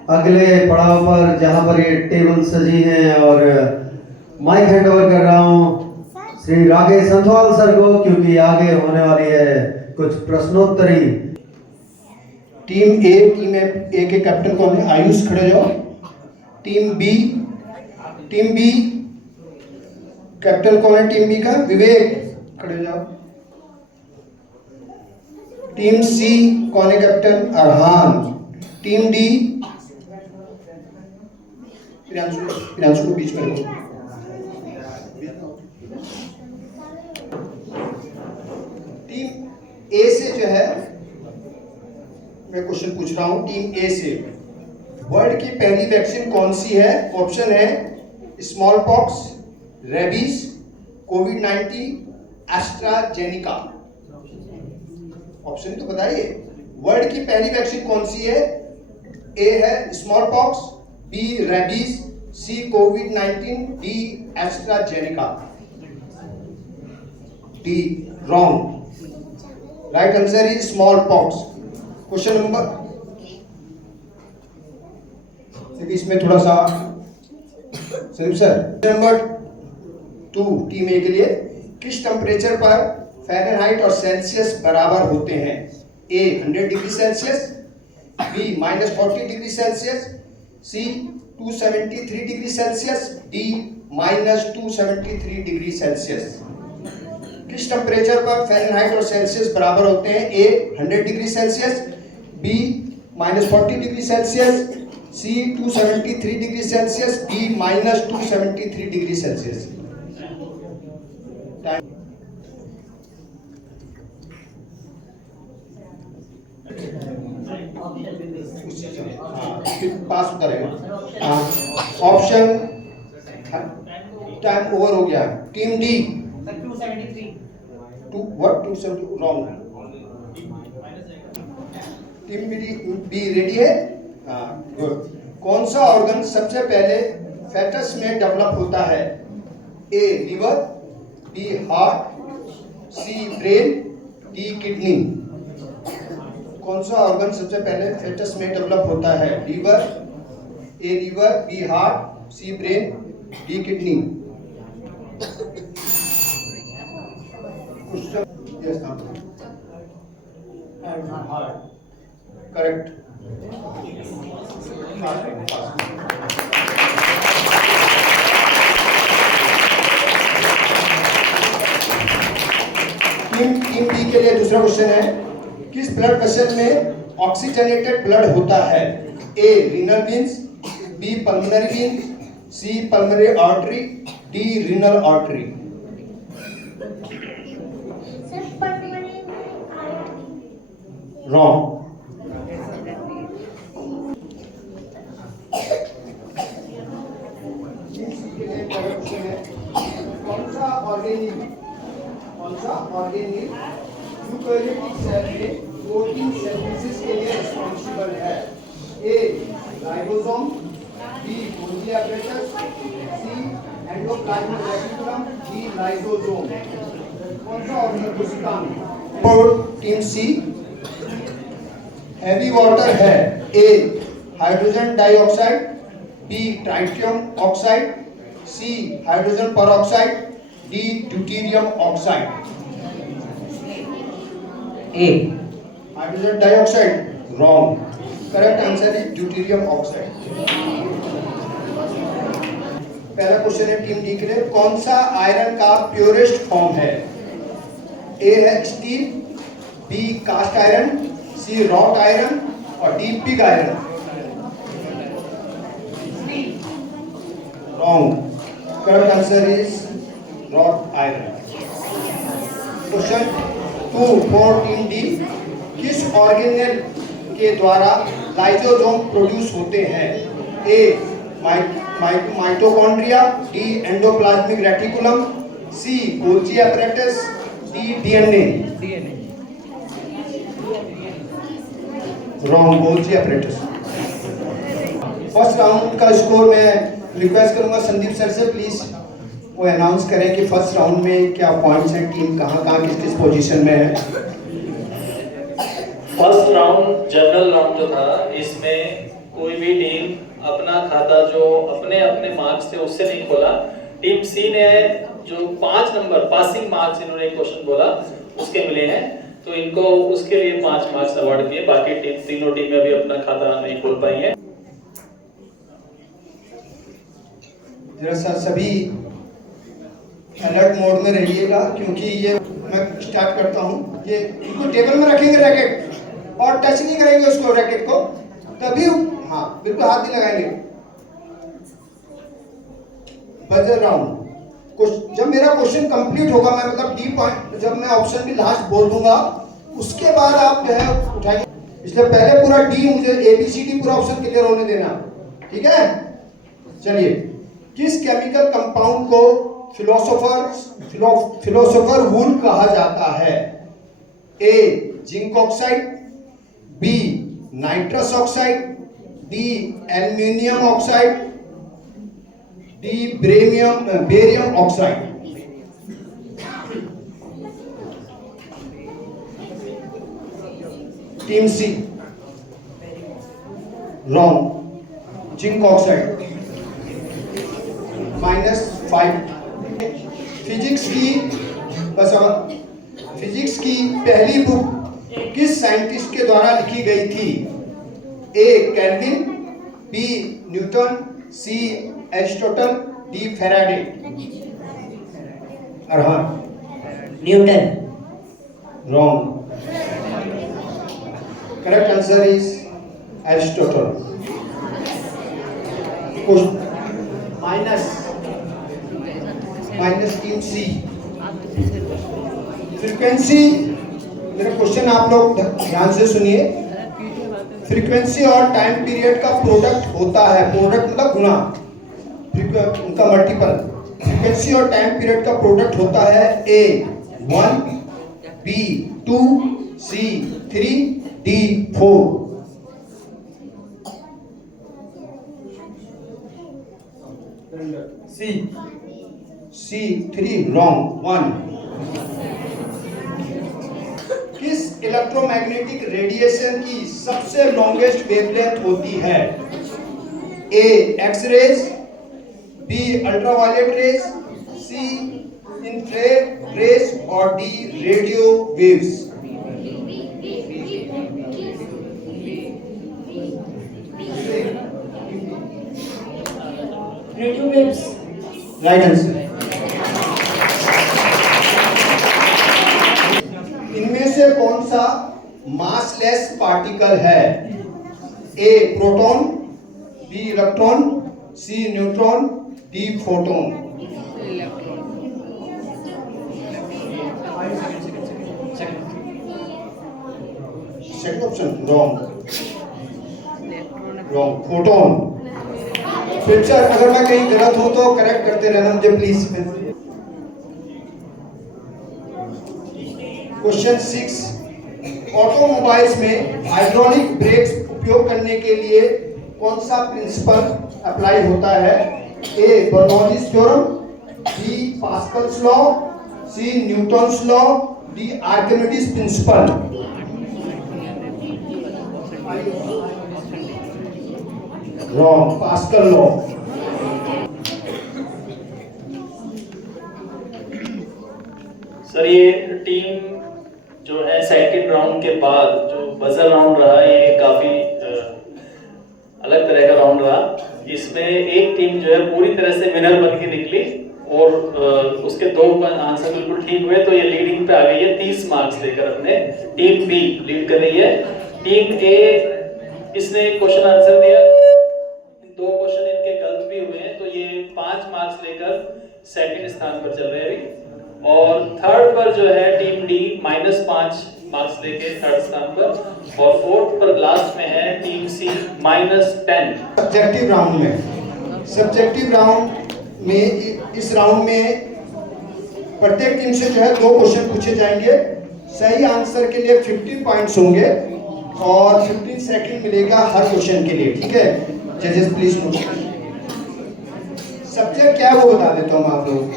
अगले पड़ाव पर, जहां पर ये टेबल सजी हैं और माइक हैंड ओवर कर रहा हूं श्री राकेश संथवाल सर को, क्योंकि आगे होने वाली है कुछ प्रश्नोत्तरी। टीम ए के कैप्टन कौन है? आयुष खड़े जाओ। टीम बी कैप्टन कौन है? टीम बी का विवेक खड़े जाओ। टीम सी कौन है captain? Arhan. Team D Priyanshu को बीच में रखो। टीम ए से जो है मैं क्वेश्चन पूछ रहा हूं, टीम ए से वर्ल्ड की पहली वैक्सीन कौन सी है? ऑप्शन है स्मॉल पॉक्स, रेबीज, कोविड-19, एस्ट्राजेनिका। ऑप्शन तो बताइए, वर्ल्ड की पहली वैक्सीन कौन सी है? ए है small pox, B rabies, C कोविड-19, D AstraZeneca. D wrong. Right answer is small pox. Question number, देखिए इसमें थोड़ा सा सर। नंबर 2 टीम ए के लिए, किस टेम्परेचर पर फ़ारेनहाइट और सेल्सियस बराबर होते हैं? A 100 degree Celsius, B -40 degree Celsius, C 273 degree Celsius, D -273 degree Celsius. किस टेम्परेचर पर फ़ारेनहाइट और सेल्सियस बराबर होते हैं? A 100 degree Celsius, B -40 degree Celsius, C 273 degree Celsius, D -273 degree Celsius. Pass होता रहेगा। ऑप्शन टाइम ओवर हो गया। Team D 273 270 wrong. Team B ready है? गुड। कौन सा ऑर्गन सबसे पहले फेटस में डेवलप होता है? ए liver, B heart, C brain, D kidney. कौन सा ऑर्गन सबसे पहले फेटस में डेवलप होता है? Liver, A liver, B heart, C brain, D kidney. Correct. Team B के लिए दूसरा क्वेश्चन है, किस ब्लड वेसल में ऑक्सीजनेटेड ब्लड होता है? A renal veins, B pulmonary vein, C pulmonary artery, D renal artery. Wrong. कौन सा ऑर्गेनिल यूकेरियोटिक सेल में प्रोटीन सिंथेसिस के लिए रिस्पांसिबल है? A ribosome, B Golgi apparatus, C endoplasmic reticulum, D lysosome. कौन सा ऑर्गेनिल कोशिका में? टीम सी हैवी वाटर है। A hydrogen dioxide, B tritium oxide, C hydrogen peroxide, D deuterium oxide. A hydrogen dioxide. Wrong. Correct answer is deuterium oxide. पहला question है team D के लिए, कौन सा आयरन का प्योरेस्ट फॉर्म है? ए है steel, B cast iron, C wrought iron और D pig iron. Wrong. Correct answer is wrought iron. Question 2 for team D, किस ऑर्गेनेल के द्वारा लाइसोसोम प्रोड्यूस होते हैं? A mitochondria, D endoplasmic reticulum, C Golgi apparatus, D DNA. Wrong. Golgi apparatus. First round का score मैं request करूंगा Sandeep sir से, please वो अनाउंस करें कि फर्स्ट राउंड में क्या पॉइंट्स हैं, टीम कहाँ किस पोजीशन में है। फर्स्ट राउंड जनरल राउंड जो था, इसमें कोई भी टीम अपना खाता जो अपने अपने मार्क्स थे उससे नहीं खोला। टीम सी ने जो 5 नंबर पासिंग मार्क्स इन्होंने क्वेश्चन बोला उसके मिले हैं, तो इनको उसके लिए 5 मार्क्स अवार्ड किए। बाकी तीनों टीमें अभी अपना खाता नहीं खोल पाई हैं। जरा सा सभी अलर्ट मोड में रहिएगा, क्योंकि ये मैं स्टार्ट करता हूँ। ये इनको टेबल में रखेंगे रैकेट और टच नहीं करेंगे उसको, रैकेट को, तभी हाँ बिल्कुल हाथ नहीं लगाएंगे। बजर राउंड, जब मेरा क्वेश्चन कंप्लीट होगा, मैं मतलब डी पॉइंट, जब मैं ऑप्शन भी लास्ट बोल दूंगा उसके बाद आप जो है उठाइए। इसलिए पहले पूरा डी, मुझे ABCD पूरा ऑप्शन क्लियर होने देना, ठीक है? चलिए, किस केमिकल कंपाउंड को फिलोसोफर वूल कहा जाता है? A zinc oxide, B nitrous oxide, D aluminium oxide, D barium oxide. Team C. Wrong. Zinc oxide. -5। Physics की फिजिक्स की पहली बुक किस साइंटिस्ट के द्वारा लिखी गई थी? A Kelvin, B Newton, C Aristotle, D Faraday. Arhan. Newton. Wrong. Correct answer is Aristotle. Minus team C. Frequency, मेरा क्वेश्चन आप लोग ध्यान से सुनिए। फ्रीक्वेंसी और टाइम पीरियड का प्रोडक्ट होता है, प्रोडक्ट मतलब गुना, उनका मल्टीपल। फ्रीक्वेंसी और टाइम पीरियड का प्रोडक्ट होता है A 1, B 2, C 3, D 4। C 3 wrong 1। किस इलेक्ट्रोमैग्नेटिक रेडिएशन की सबसे लॉन्गेस्ट वेवलेंथ होती है? A X rays, B ultraviolet rays, C infrared rays और D radio waves. Radio waves. Right answer. इनमें से कौन सा मासलेस पार्टिकल है? A proton, B electron, C neutron, D photon. Second option wrong, photon. Picture अगर मैं कहीं गलत हूं तो करेक्ट करते रहना मुझे प्लीज। क्वेश्चन 6, ऑटोमोबाइल्स में हाइड्रोलिक ब्रेक्स उपयोग करने के लिए कौन सा प्रिंसिपल अप्लाई होता है? A Bernoulli's theorem, B Pascal's law, C Newton's law, D Archimedes principle. Wrong, Pascal law. Sir ये टीम जो है सेकंड राउंड के बाद जो बजर राउंड रहा, ये काफी अलग तरह का राउंड रहा। इसमें एक टीम जो है पूरी तरह से विनर बन के निकली और उसके 2 आंसर बिल्कुल ठीक हुए, तो ये लीडिंग पे आ गई है 30 मार्क्स लेकर। अपने टीम बी लीड कर रही है। टीम ए इसने एक क्वेश्चन आंसर दिया, 2 क्वेश्चन इनके गलत भी हुए हैं, तो ये 5 मार्क्स लेकर सेकंड स्थान पर चल रहे हैं अभी। और थर्ड पर जो है टीम डी -5 मार्क्स लेके थर्ड स्थान पर, और फोर्थ पर लास्ट में है टीम सी -10। सब्जेक्टिव राउंड में इस राउंड में प्रत्येक टीम से जो है 2 क्वेश्चन पूछे जाएंगे। सही आंसर के लिए 50 पॉइंट्स होंगे और 15 सेकंड मिलेगा हर क्वेश्चन के लिए, ठीक है? जजेस प्लीज नोट। सब्जेक्ट क्या है वो बता देता हूँ आप लोगों को।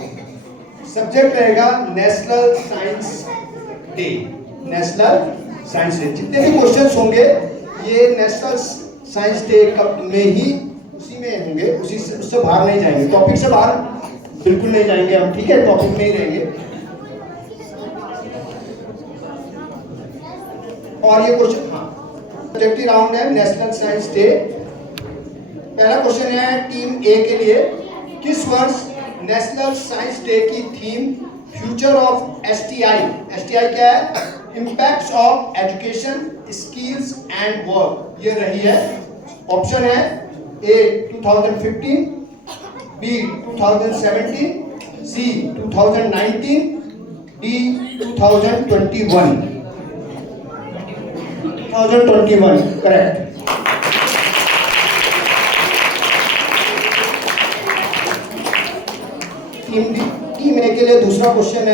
सब्जेक्ट रहेगा national science day. National science day, जितने भी क्वेश्चंस होंगे ये नेशनल साइंस डे में ही उसी में होंगे, उससे बाहर नहीं जाएंगे, टॉपिक से बाहर बिल्कुल नहीं जाएंगे हम, ठीक है? टॉपिक में ही रहेंगे। और ये क्वेश्चन, हाँ, सब्जेक्टिव राउंड है नेशनल साइंस डे। पहला क्वेश्चन है टीम ए के लिए, किस वर्ष नेशनल साइंस डे की theme future of STI, STI क्या है? Impacts of education, skills and work, ये रही है। ऑप्शन है ए 2015, बी 2017, सी 2019, डी 2021। 2021 करेक्ट। टीम ए के लिए दूसरा क्वेश्चन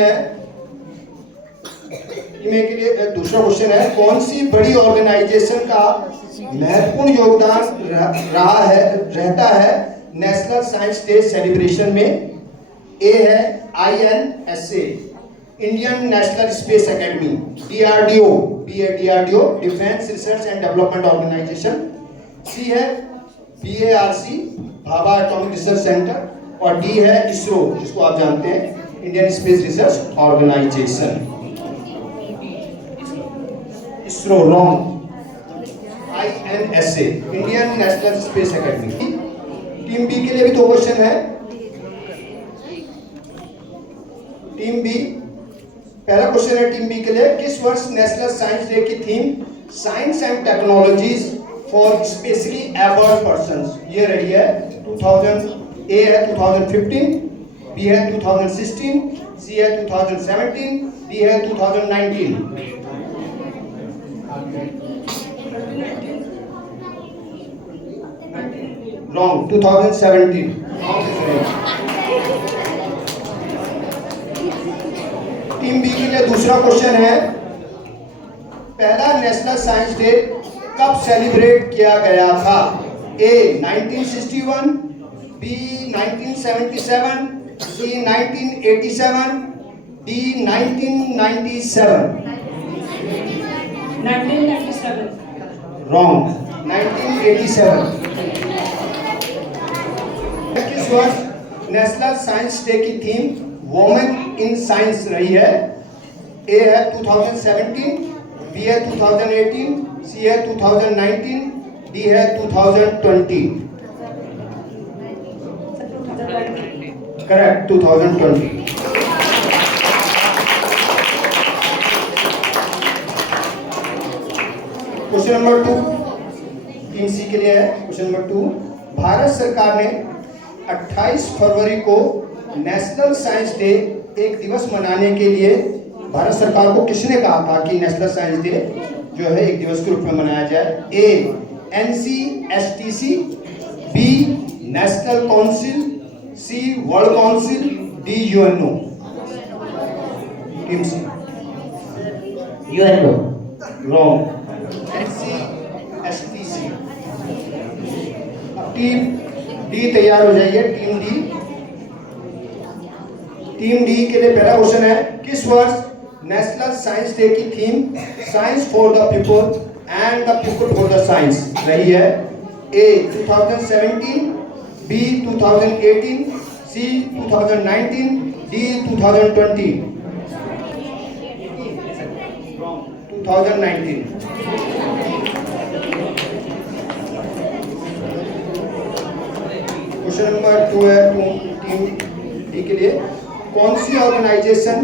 है, कौन सी बड़ी ऑर्गेनाइजेशन का महत्वपूर्ण योगदान रहता है नेशनल साइंस डे सेलिब्रेशन में? ए है INSA, Indian National Space Academy, DRDO, B है DRDO, Defence Research and Development Organisation, C है BARC, Bhabha Atomic Research Centre, और डी है इसरो, जिसको आप जानते हैं Indian Space Research Organisation. ISRO wrong, INSA, Indian National Space Academy. Team B के लिए भी 2 क्वेश्चन है। टीम बी, पहला क्वेश्चन है टीम बी के लिए, किस वर्ष नेशनल साइंस डे की theme science and technologies for specially abled persons, ये रही है। 2000 ए है 2015, बी है 2016, सी है 2017, डी है 2019। रॉन्ग, 2017। टीम बी के लिए दूसरा क्वेश्चन है, पहला नेशनल साइंस डे कब सेलिब्रेट किया गया था? ए 1961, बी 1977, C 1987, D 1997. 1997. Wrong. 1987. किस वर्ष नेशनल साइंस डे की थीम वुमेन इन साइंस रही है? ए है 2017, बी है 2018, सी है 2019, डी है 2020. करेक्ट, 2020. क्वेश्चन नंबर 2 टीम सी के लिए है. क्वेश्चन नंबर 2, भारत सरकार ने 28 फरवरी को नेशनल साइंस डे एक दिवस मनाने के लिए भारत सरकार को किसने कहा था कि नेशनल साइंस डे जो है एक दिवस के रूप में मनाया जाए? A NCSTC, B National Council, C World Council, D UNO. Team C. UNO. Wrong. NCSTC. अब टीम डी तैयार हो जाइए. टीम डी के लिए पहला क्वेश्चन है, किस वर्ष नेशनल साइंस डे की theme science for the people and the people for the science रही है? A 2017, B 2018, C 2019, D 2020. 2019. Question number 2 है टीम डी के लिए, कौन सी ऑर्गेनाइजेशन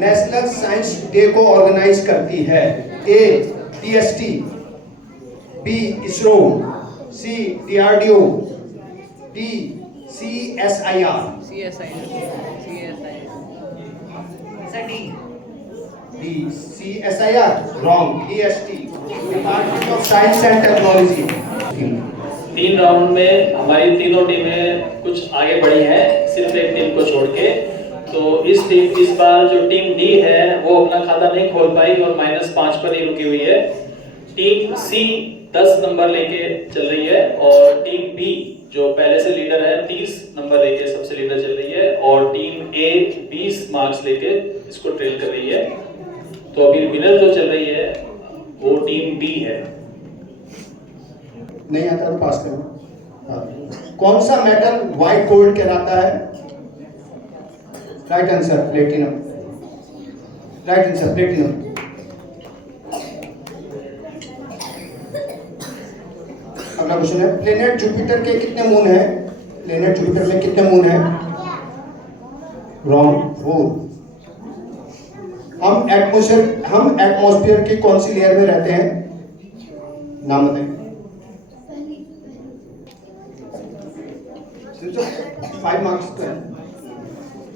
नेशनल साइंस डे को ऑर्गेनाइज करती है? A DST, B ISRO, C DRDO, D CSIR. D CSIR. Wrong. DST, department of science and technology. 3 round में हमारी तीनों टीमें कुछ आगे बढ़ी हैं, सिर्फ एक टीम को छोड़ के. तो इस बार जो टीम डी है वो अपना खाता नहीं खोल पाई और -5 पर ही रुकी हुई है. टीम सी 10 नंबर लेके चल रही है और टीम बी जो पहले से लीडर है 30 नंबर लेके सबसे लीडर चल रही है और टीम ए 20 मार्क्स लेके इसको ट्रेल कर रही है. तो अभी विनर जो चल रही है वो टीम बी है. नहीं आता तो पास करो. कौन सा मेटल व्हाइट गोल्ड कहलाता है? Right answer platinum. Right answer platinum. अगला क्वेश्चन है, प्लेनेट जुपिटर के कितने मून हैं? प्लेनेट जुपिटर में कितने मून हैं? रॉन्ग. 4. हम एटमॉस्फेयर की कौन सी लेयर में रहते हैं? नाम बताएं. 5 मार्क्स है.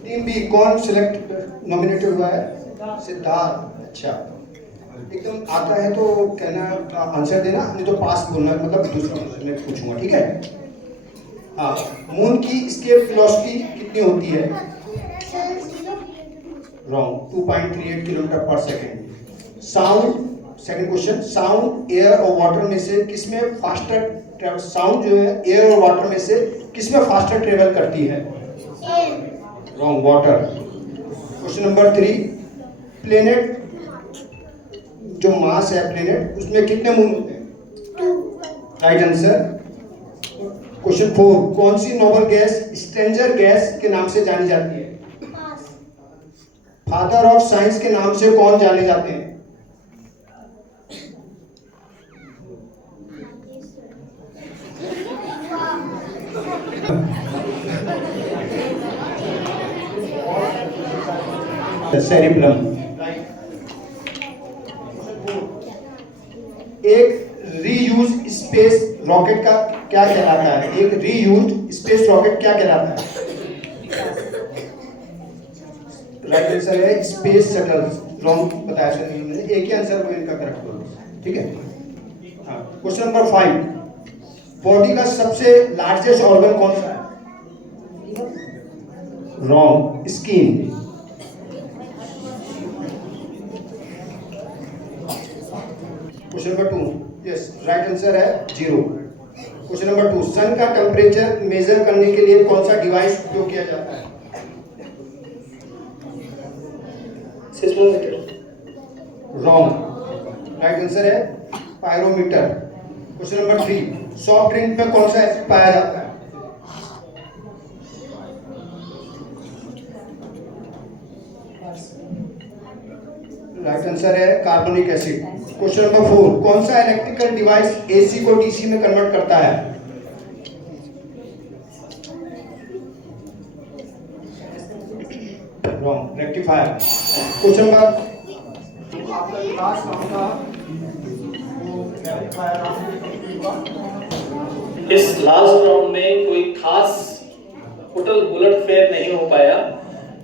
टीम बी कौन सिलेक्ट नॉमिनेटेड हुआ है? सिद्धार्थ. अच्छा, एकदम आता है तो कहना आंसर देना, नहीं तो पास बोलना, मतलब दूसरा मैं पूछूंगा. ठीक है. हाँ, मून की एस्केप वेलोसिटी कितनी होती है? रॉन्ग. 2.38 किलोमीटर पर second. Sound. Second question, sound air और वाटर में से किसमें फास्टर ट्रेवल? साउंड जो है एयर और वाटर में से किसमें फास्टर ट्रेवल करती है? Wrong. Water. Question number 3, planet जो मास है प्लेनेट उसमें कितने मून होते हैं? 2. Right answer. क्वेश्चन 4, कौन सी नोबल गैस स्ट्रेंजर गैस के नाम से जानी जाती है? फादर ऑफ साइंस के नाम से कौन जाने जाते हैं? सेरिब्रम. एक रीयूज स्पेस रॉकेट का क्या कहलाता है? एक रीयूज स्पेस रॉकेट क्या कहलाता है? राइट आंसर है स्पेस शटल. रॉन्ग बताया सर ने. एक ही आंसर को इनका करेक्ट करो. ठीक है. हाँ, क्वेश्चन नंबर 5, बॉडी का सबसे लार्जेस्ट ऑर्गन कौन सा है? Wrong. Skin. Question number 2, yes right answer है 0. क्वेश्चन नंबर 2, सन का टेम्परेचर मेजर करने के लिए कौन सा डिवाइस उपयोग किया जाता है? सिस्मोमीटर। रॉन्ग। राइट आंसर है pyrometer. Question number 3, soft drink में कौन सा एसिड पाया जाता है? राइट आंसर है कार्बोनिक एसिड। क्वेश्चन नंबर 4, कौन सा इलेक्ट्रिकल डिवाइस एसी को डीसी में कन्वर्ट करता है? Wrong, rectifier. क्वेश्चन नंबर आपका लास्ट राउंड था वो रेक्टिफायर राउंड। इस लास्ट राउंड में कोई खास उलट फेर नहीं हो पाया।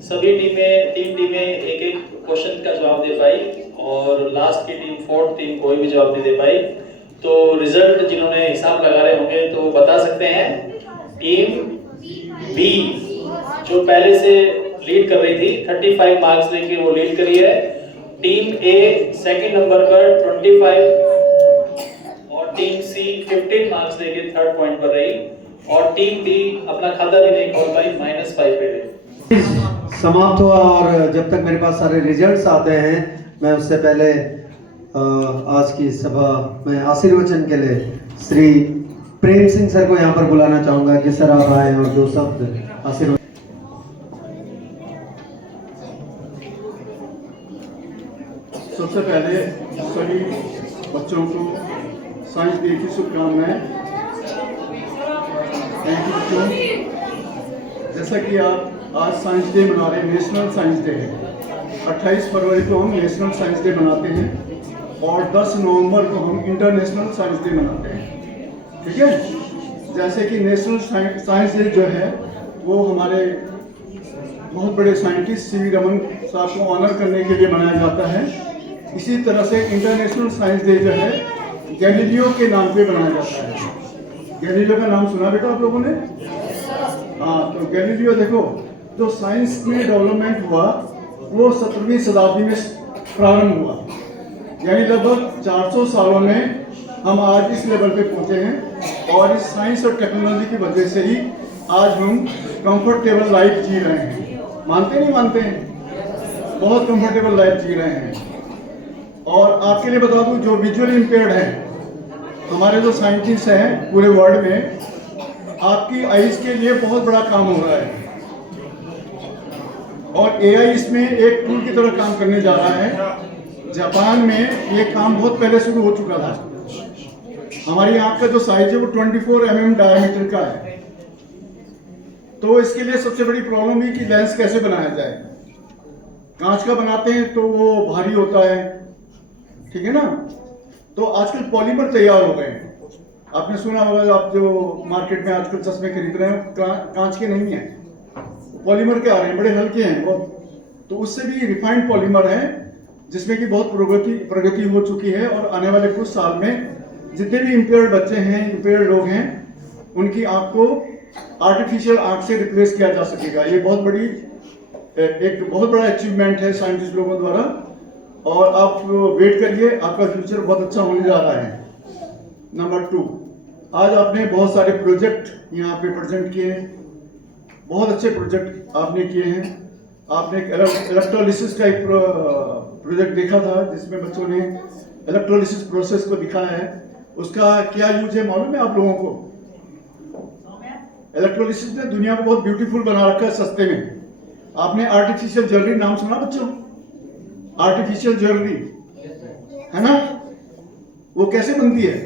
सभी टीमें, 3 टीमें एक एक क्वेश्चन का जवाब दे पाई और लास्ट की टीम, 4th टीम कोई भी जवाब नहीं दे पाई। तो रिजल्ट जिन्होंने हिसाब लगा रहे होंगे तो बता सकते हैं। टीम बी जो पहले से लीड कर रही थी 35 मार्क्स लेके वो लीड करी है। टीम ए सेकंड नंबर पर 25 और टीम सी 15 मार्क्स लेके 3rd पॉइंट पर रही और टीम बी अपना खाता भी नहीं खोल पाई, -5 पे रही। समाप्त हुआ और जब तक मेरे पास सारे रिजल्ट्स आते हैं मैं उससे पहले आज की सभा में आशीर्वचन के लिए श्री प्रेम सिंह सर को यहाँ पर बुलाना चाहूँगा कि सर आप आए और 2 शब्द आशीर्वचन। सबसे पहले सभी बच्चों को साइंस डे की शुभकामनाएं। थैंक यू बच्चों। जैसा कि आप आज साइंस डे मना रहे हैं, नेशनल साइंस डे है। 28 फरवरी को हम नेशनल साइंस डे मनाते हैं और 10 नवंबर को हम इंटरनेशनल साइंस डे मनाते हैं। ठीक है। जैसे कि नेशनल साइंस डे जो है वो हमारे बहुत बड़े साइंटिस्ट सी वी रमन साहब को ऑनर करने के लिए मनाया जाता है। इसी तरह से इंटरनेशनल साइंस डे जो है गैलीलियो के नाम पे बनाया जाता है। गैलीलियो का नाम सुना बेटा आप लोगों ने? हाँ, तो गैलीलियो देखो जो साइंस में डेवलपमेंट हुआ वो 17वीं शताब्दी में प्रारंभ हुआ, यानी लगभग 400 सालों में हम आज इस लेवल पे पहुंचे हैं और इस साइंस और टेक्नोलॉजी की वजह से ही आज हम कंफर्टेबल लाइफ जी रहे हैं। मानते नहीं मानते हैं? बहुत कंफर्टेबल लाइफ जी रहे हैं। और आपके लिए बता दूं जो विजुअली इम्पेयर्ड हैं, हमारे जो साइंटिस्ट हैं पूरे वर्ल्ड में, आपकी आइज के लिए बहुत बड़ा काम हो रहा है और एआई इसमें एक टूल की तरह काम करने जा रहा है। जापान में ये काम बहुत पहले शुरू हो चुका था। हमारी आँख का जो साइज है वो 24 mm डायमीटर का है। तो इसके लिए सबसे बड़ी प्रॉब्लम है कि लेंस कैसे बनाया जाए। कांच का बनाते हैं तो वो भारी होता है, ठीक है ना। तो आजकल पॉलीमर तैयार हो गए हैं। आपने सुना होगा, आप जो मार्केट में आजकल चश्मे खरीद रहे हैं कांच के नहीं हैं, पॉलीमर के आ रहे हैं, बड़े हल्के हैं बहुत। तो उससे भी रिफाइंड पॉलीमर है जिसमें कि बहुत प्रगति हो चुकी है और आने वाले कुछ साल में जितने भी इम्पेयर्ड बच्चे हैं, इम्पेयर्ड लोग हैं, उनकी आँख को आर्टिफिशियल आँख से रिप्लेस किया जा सकेगा। ये बहुत बड़ा अचीवमेंट है साइंटिस्ट लोगों द्वारा और आप वेट करिए, आपका फ्यूचर बहुत अच्छा होने जा रहा है। नंबर 2, आज आपने बहुत सारे प्रोजेक्ट यहाँ पे प्रेजेंट किए हैं, बहुत अच्छे प्रोजेक्ट आपने किए हैं। आपने इलेक्ट्रोलिसिस का एक प्रोजेक्ट देखा था जिसमें बच्चों ने इलेक्ट्रोलिसिस प्रोसेस को दिखाया है। उसका क्या यूज है मालूम है आप लोगों को? इलेक्ट्रोलिसिस ने दुनिया को बहुत ब्यूटीफुल बना रखा है सस्ते में। आपने आर्टिफिशियल ज्वेलरी नाम सुना बच्चों? आर्टिफिशियल ज्वेलरी है ना, वो कैसे बनती है?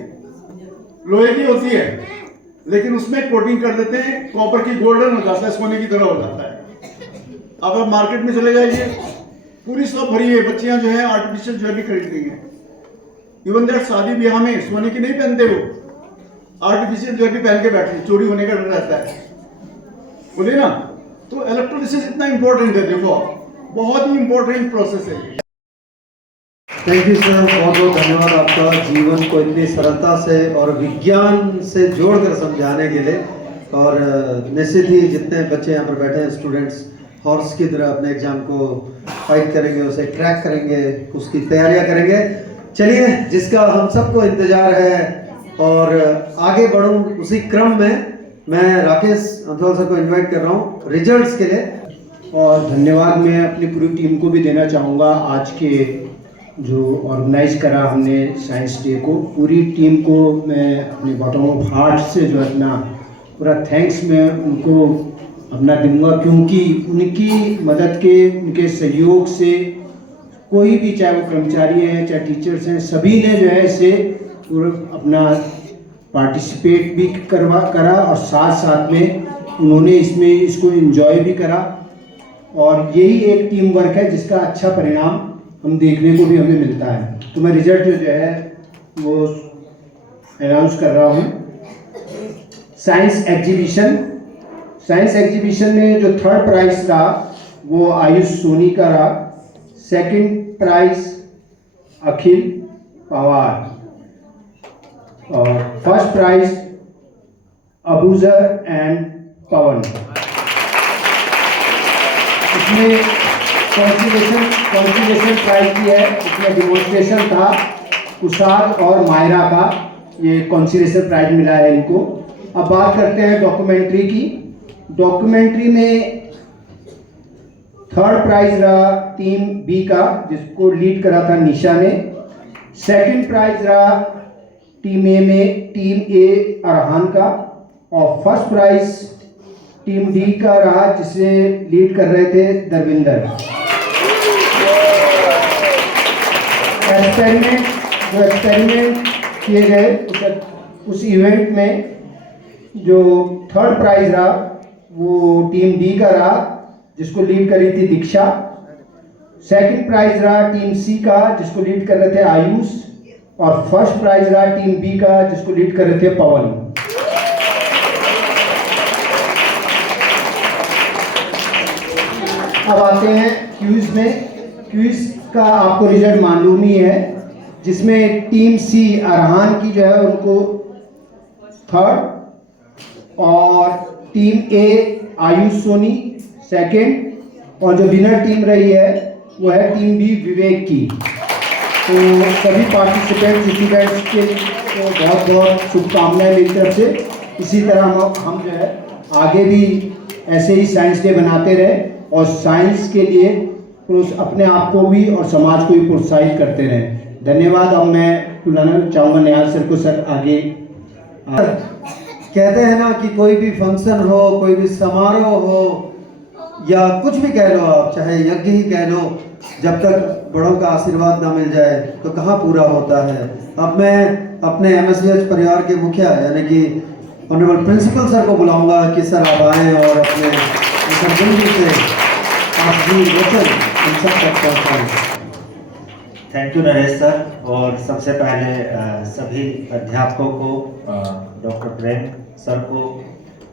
लोहे की होती है लेकिन उसमें कोटिंग कर देते हैं, कॉपर की, गोल्डन हो जाता है, सोने की तरह हो जाता है। अब आप मार्केट में चले जाइए, पूरी शॉप भरी है, बच्चियां जो है आर्टिफिशियल ज्वेलरी खरीद रही हैं। इवन दैट शादी ब्याह में सोने की नहीं पहनते, वो आर्टिफिशियल ज्वेलरी पहन के बैठे, चोरी होने का डर रहता है, बोले ना। तो इलेक्ट्रोलिसिस इतना इंपॉर्टेंट है, देखो बहुत ही इंपॉर्टेंट प्रोसेस है। थैंक यू सर, बहुत बहुत धन्यवाद आपका जीवन को इतनी सरलता से और विज्ञान से जोड़कर समझाने के लिए। और निश्चित ही जितने बच्चे यहाँ पर बैठे हैं, स्टूडेंट्स हॉर्स की तरह अपने एग्जाम को फाइट करेंगे, उसे क्रैक करेंगे, उसकी तैयारियाँ करेंगे। चलिए, जिसका हम सबको इंतजार है और आगे बढ़ूँ उसी क्रम में मैं राकेश अंथवाल सर को इन्वाइट कर रहा हूँ रिजल्ट्स के लिए। और धन्यवाद मैं अपनी पूरी टीम को भी देना चाहूँगा। आज के जो ऑर्गेनाइज करा हमने साइंस डे को, पूरी टीम को मैं अपने बॉटम ऑफ हार्ट से जो अपना पूरा थैंक्स मैं उनको अपना दूंगा, क्योंकि उनकी मदद के, उनके सहयोग से कोई भी, चाहे वो कर्मचारी हैं चाहे टीचर्स हैं, सभी ने जो है इसे पूरा अपना पार्टिसिपेट भी करा और साथ साथ में उन्होंने इसको एंजॉय भी करा। और यही एक टीम वर्क है जिसका अच्छा परिणाम हम देखने को भी हमें मिलता है। तो मैं रिजल्ट जो है वो अनाउंस कर रहा हूँ। साइंस एग्जीबिशन में जो थर्ड प्राइज था वो आयुष सोनी का रहा। सेकंड प्राइज अखिल पवार और फर्स्ट प्राइज अबूजर एंड पवन। इसमें कॉन्सिलेशन प्राइज भी है, इसमें डिमॉन्स्ट्रेशन था। कुशाल और मायरा का ये कॉन्सिलेशन प्राइज मिला है इनको। अब बात करते हैं डॉक्यूमेंट्री की। डॉक्यूमेंट्री में थर्ड प्राइज रहा टीम बी का, जिसको लीड करा था निशा ने। सेकंड प्राइज रहा टीम ए में टीम ए अरहान का। और फर्स्ट प्राइज टीम डी का रहा, जिसे लीड कर रहे थे दरविंदर। एक्सपेरिमेंट किए गए उस इवेंट में जो थर्ड प्राइज रहा वो टीम डी का रहा, जिसको लीड करी थी दीक्षा। सेकंड प्राइज रहा टीम सी का, जिसको लीड कर रहे थे आयुष। और फर्स्ट प्राइज रहा टीम बी का, जिसको लीड कर रहे थे पवन। अब आते हैं क्विज में। क्विज का आपको रिजल्ट मालूम ही है, जिसमें टीम सी अरहान की जो है उनको थर्ड और टीम ए आयुष सोनी सेकंड, और जो विनर टीम रही है वो है टीम बी विवेक की। तो सभी पार्टिसिपेंट्स स्टूडेंट्स के बहुत बहुत शुभकामनाएं मेरी तरफ से। इसी तरह हम जो है आगे भी ऐसे ही साइंस डे बनाते रहे और साइंस के लिए अपने आप को भी और समाज को भी प्रोत्साहित करते रहें। धन्यवाद। अब मैं बुलाना चाहूँगा निहाल सर को। सर आगे। कहते हैं ना कि कोई भी फंक्शन हो, कोई भी समारोह हो या कुछ भी कह लो आप, चाहे यज्ञ ही कह लो, जब तक बड़ों का आशीर्वाद ना मिल जाए तो कहाँ पूरा होता है। अब मैं अपने MSVH परिवार के मुखिया यानी कि ऑनरेबल प्रिंसिपल सर को बुलाऊंगा कि सर आप आएँ और अपने से थैंक यू नरेश सर। और सबसे पहले सभी अध्यापकों को, डॉक्टर प्रेम सर को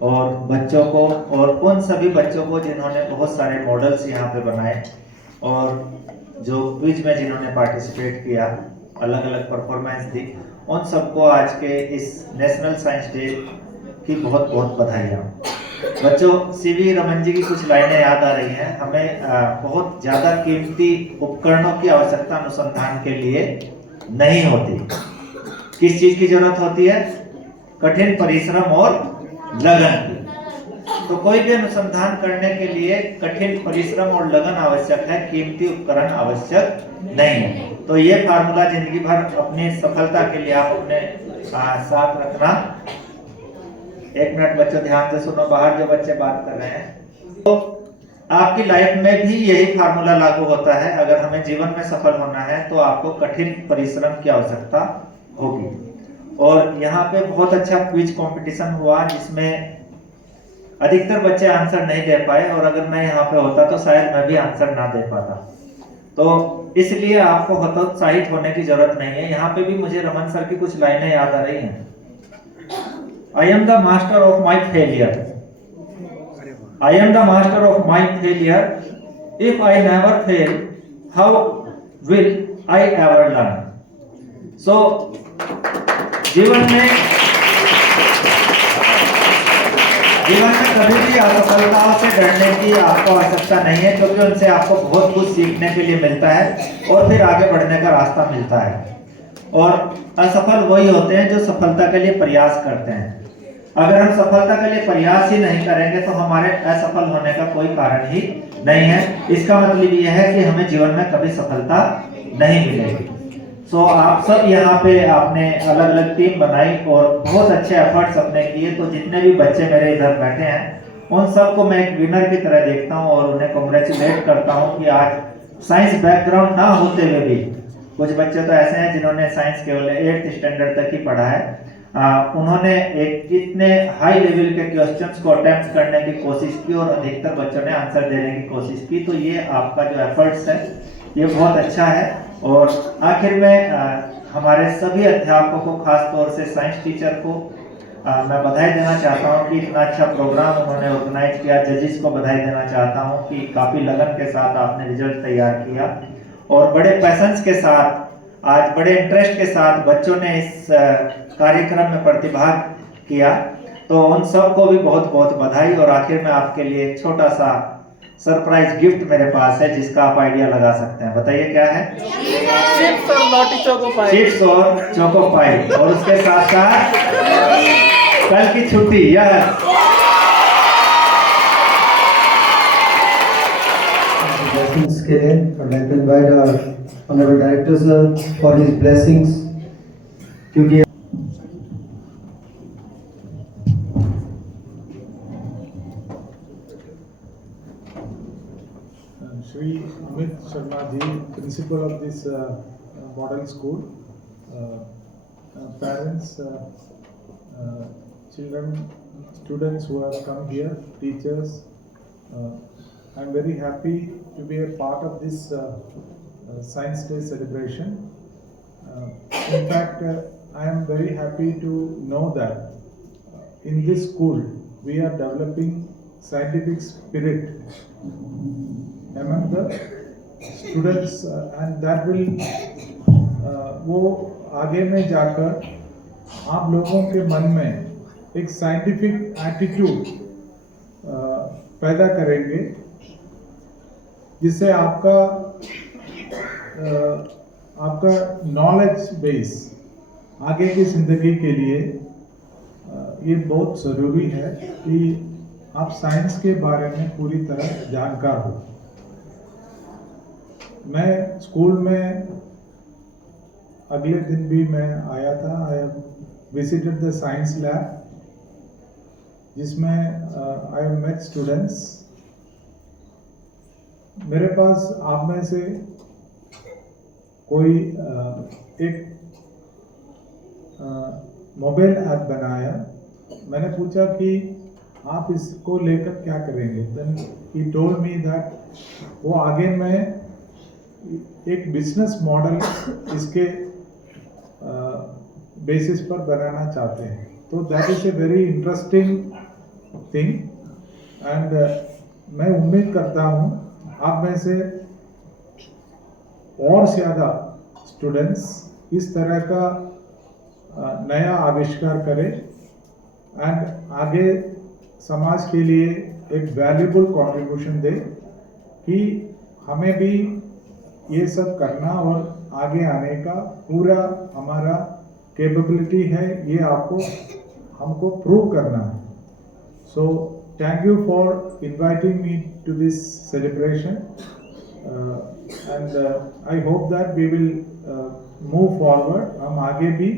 और बच्चों को, और उन सभी बच्चों को जिन्होंने बहुत सारे मॉडल्स यहाँ पे बनाए और जो क्विज में जिन्होंने पार्टिसिपेट किया, अलग अलग परफॉर्मेंस दी, उन सबको आज के इस नेशनल साइंस डे की बहुत बहुत बधाइयाँ। बच्चों, सीवी रमन जी की कुछ लाइनें याद आ रही हैं। हमें बहुत ज़्यादा कीमती उपकरणों की आवश्यकता अनुसंधान के लिए नहीं होती। किस चीज़ की जरूरत होती है? कठिन परिश्रम और लगन की। तो कोई भी अनुसंधान करने के लिए कठिन परिश्रम और लगन आवश्यक है, कीमती उपकरण आवश्यक नहीं है। तो ये फार्मूला जिंदगी भर अपनी सफलता के लिए आप अपने साथ रखना। एक मिनट बच्चों, ध्यान से सुनो, बाहर जो बच्चे बात कर रहे हैं। तो आपकी लाइफ में भी यही फार्मूला लागू होता है। अगर हमें जीवन में सफल होना है तो आपको कठिन परिश्रम की आवश्यकता होगी। और यहाँ पे बहुत अच्छा क्विज कंपटीशन हुआ, जिसमें अधिकतर बच्चे आंसर नहीं दे पाए, और अगर मैं यहाँ पे होता तो शायद मैं भी आंसर ना दे पाता। तो इसलिए आपको हतोत्साहित होने की जरूरत नहीं है। यहाँ पे भी मुझे रमन सर की कुछ लाइनें याद आ रही हैं। I am the master of my failure. I am the master of my failure. If I never fail, how will I ever learn? So, जीवन में कभी भी असफलताओं से डरने की आपको आवश्यकता नहीं है, क्योंकि उनसे आपको बहुत कुछ सीखने के लिए मिलता है और फिर आगे बढ़ने का रास्ता मिलता है। और असफल वही होते हैं जो सफलता के लिए प्रयास करते हैं। अगर हम सफलता के लिए प्रयास ही नहीं करेंगे तो हमारे असफल होने का कोई कारण ही नहीं है, इसका मतलब ये है कि हमें जीवन में कभी सफलता नहीं मिलेगी। सो आप सब यहाँ पे आपने अलग अलग टीम बनाई और बहुत अच्छे एफर्ट्स अपने किए। तो जितने भी बच्चे मेरे इधर बैठे हैं उन सबको मैं एक विनर की तरह देखता हूँ और उन्हें कॉन्ग्रेचुलेट करता हूँ कि आज साइंस बैकग्राउंड ना होते हुए भी कुछ बच्चे तो ऐसे हैं जिन्होंने साइंस केवल 8th स्टैंडर्ड तक ही पढ़ा है, उन्होंने एक इतने हाई लेवल के क्वेश्चंस को अटेम्प्ट करने की कोशिश की और अधिकतर बच्चों ने आंसर देने की कोशिश की। तो ये आपका जो एफर्ट्स है ये बहुत अच्छा है। और आखिर में हमारे सभी अध्यापकों को, खास तौर से साइंस टीचर को मैं बधाई देना चाहता हूँ कि इतना अच्छा प्रोग्राम उन्होंने ऑर्गेनाइज किया। जजेस को बधाई देना चाहता हूँ कि काफ़ी लगन के साथ आपने रिजल्ट तैयार किया और बड़े पैशंस के साथ, आज बड़े इंटरेस्ट के साथ बच्चों ने इस कार्यक्रम में प्रतिभाग किया। तो उन सबको भी बहुत बहुत बधाई। और आखिर में आपके लिए एक छोटा सा सरप्राइज गिफ्ट मेरे पास है जिसका आप आइडिया लगा सकते हैं। बताइए क्या है? चिप्स और लॉटी चोको पाई। चिप्स और चोको पाई और उसके साथ साथ कल की छुट्टी। यस, ब्लेसिंग्स के लिए I'd like to invite our honorable director sir for his blessings, क्योंकि Shri Amit Sharma ji, principal of this model school, parents, children, students who have come here, teachers, I am very happy to be a part of this Science Day celebration. In fact, I am very happy to know that in this school we are developing scientific spirit among the students and that will वो आगे में जाकर आप लोगों के मन में एक साइंटिफिक एटीट्यूड पैदा करेंगे जिससे आपका नॉलेज बेस आगे की ज़िंदगी के लिए ये बहुत ज़रूरी है कि आप साइंस के बारे में पूरी तरह जानकार हो। मैं स्कूल में अगले दिन भी मैं आया था। I have visited the science lab जिसमें आई हैव मेट स्टूडेंट्स। मेरे पास आप में से कोई एक मोबाइल ऐप बनाया। मैंने पूछा कि आप इसको लेकर क्या करेंगे। Then he told me that वो आगे में एक बिजनेस मॉडल इसके बेसिस पर बनाना चाहते हैं। तो that is a very interesting thing and मैं उम्मीद करता हूँ आप में से और ज़्यादा स्टूडेंट्स इस तरह का नया आविष्कार करें एंड आगे समाज के लिए एक वैल्यूबल कंट्रीब्यूशन दे कि हमें भी ये सब करना और आगे आने का पूरा हमारा कैपेबिलिटी है, ये हमको प्रूव करना है। So thank you for inviting me to this celebration and I hope that we will move forward. हम आगे भी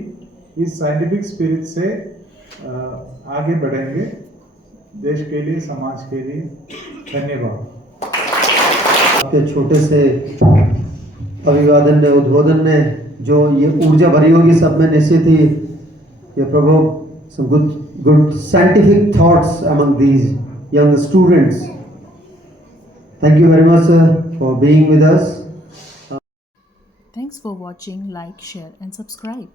इस साइंटिफिक स्पिरिट से आगे बढ़ेंगे देश के लिए, समाज के लिए। धन्यवाद। आपके छोटे से अभिवादन ने, उद्बोधन ने जो ये ऊर्जा भरी होगी सब में निश्चित ही ये प्रभु some good scientific thoughts among these young students. Thank you very much sir for being with us. Thanks for watching. Like, share and subscribe.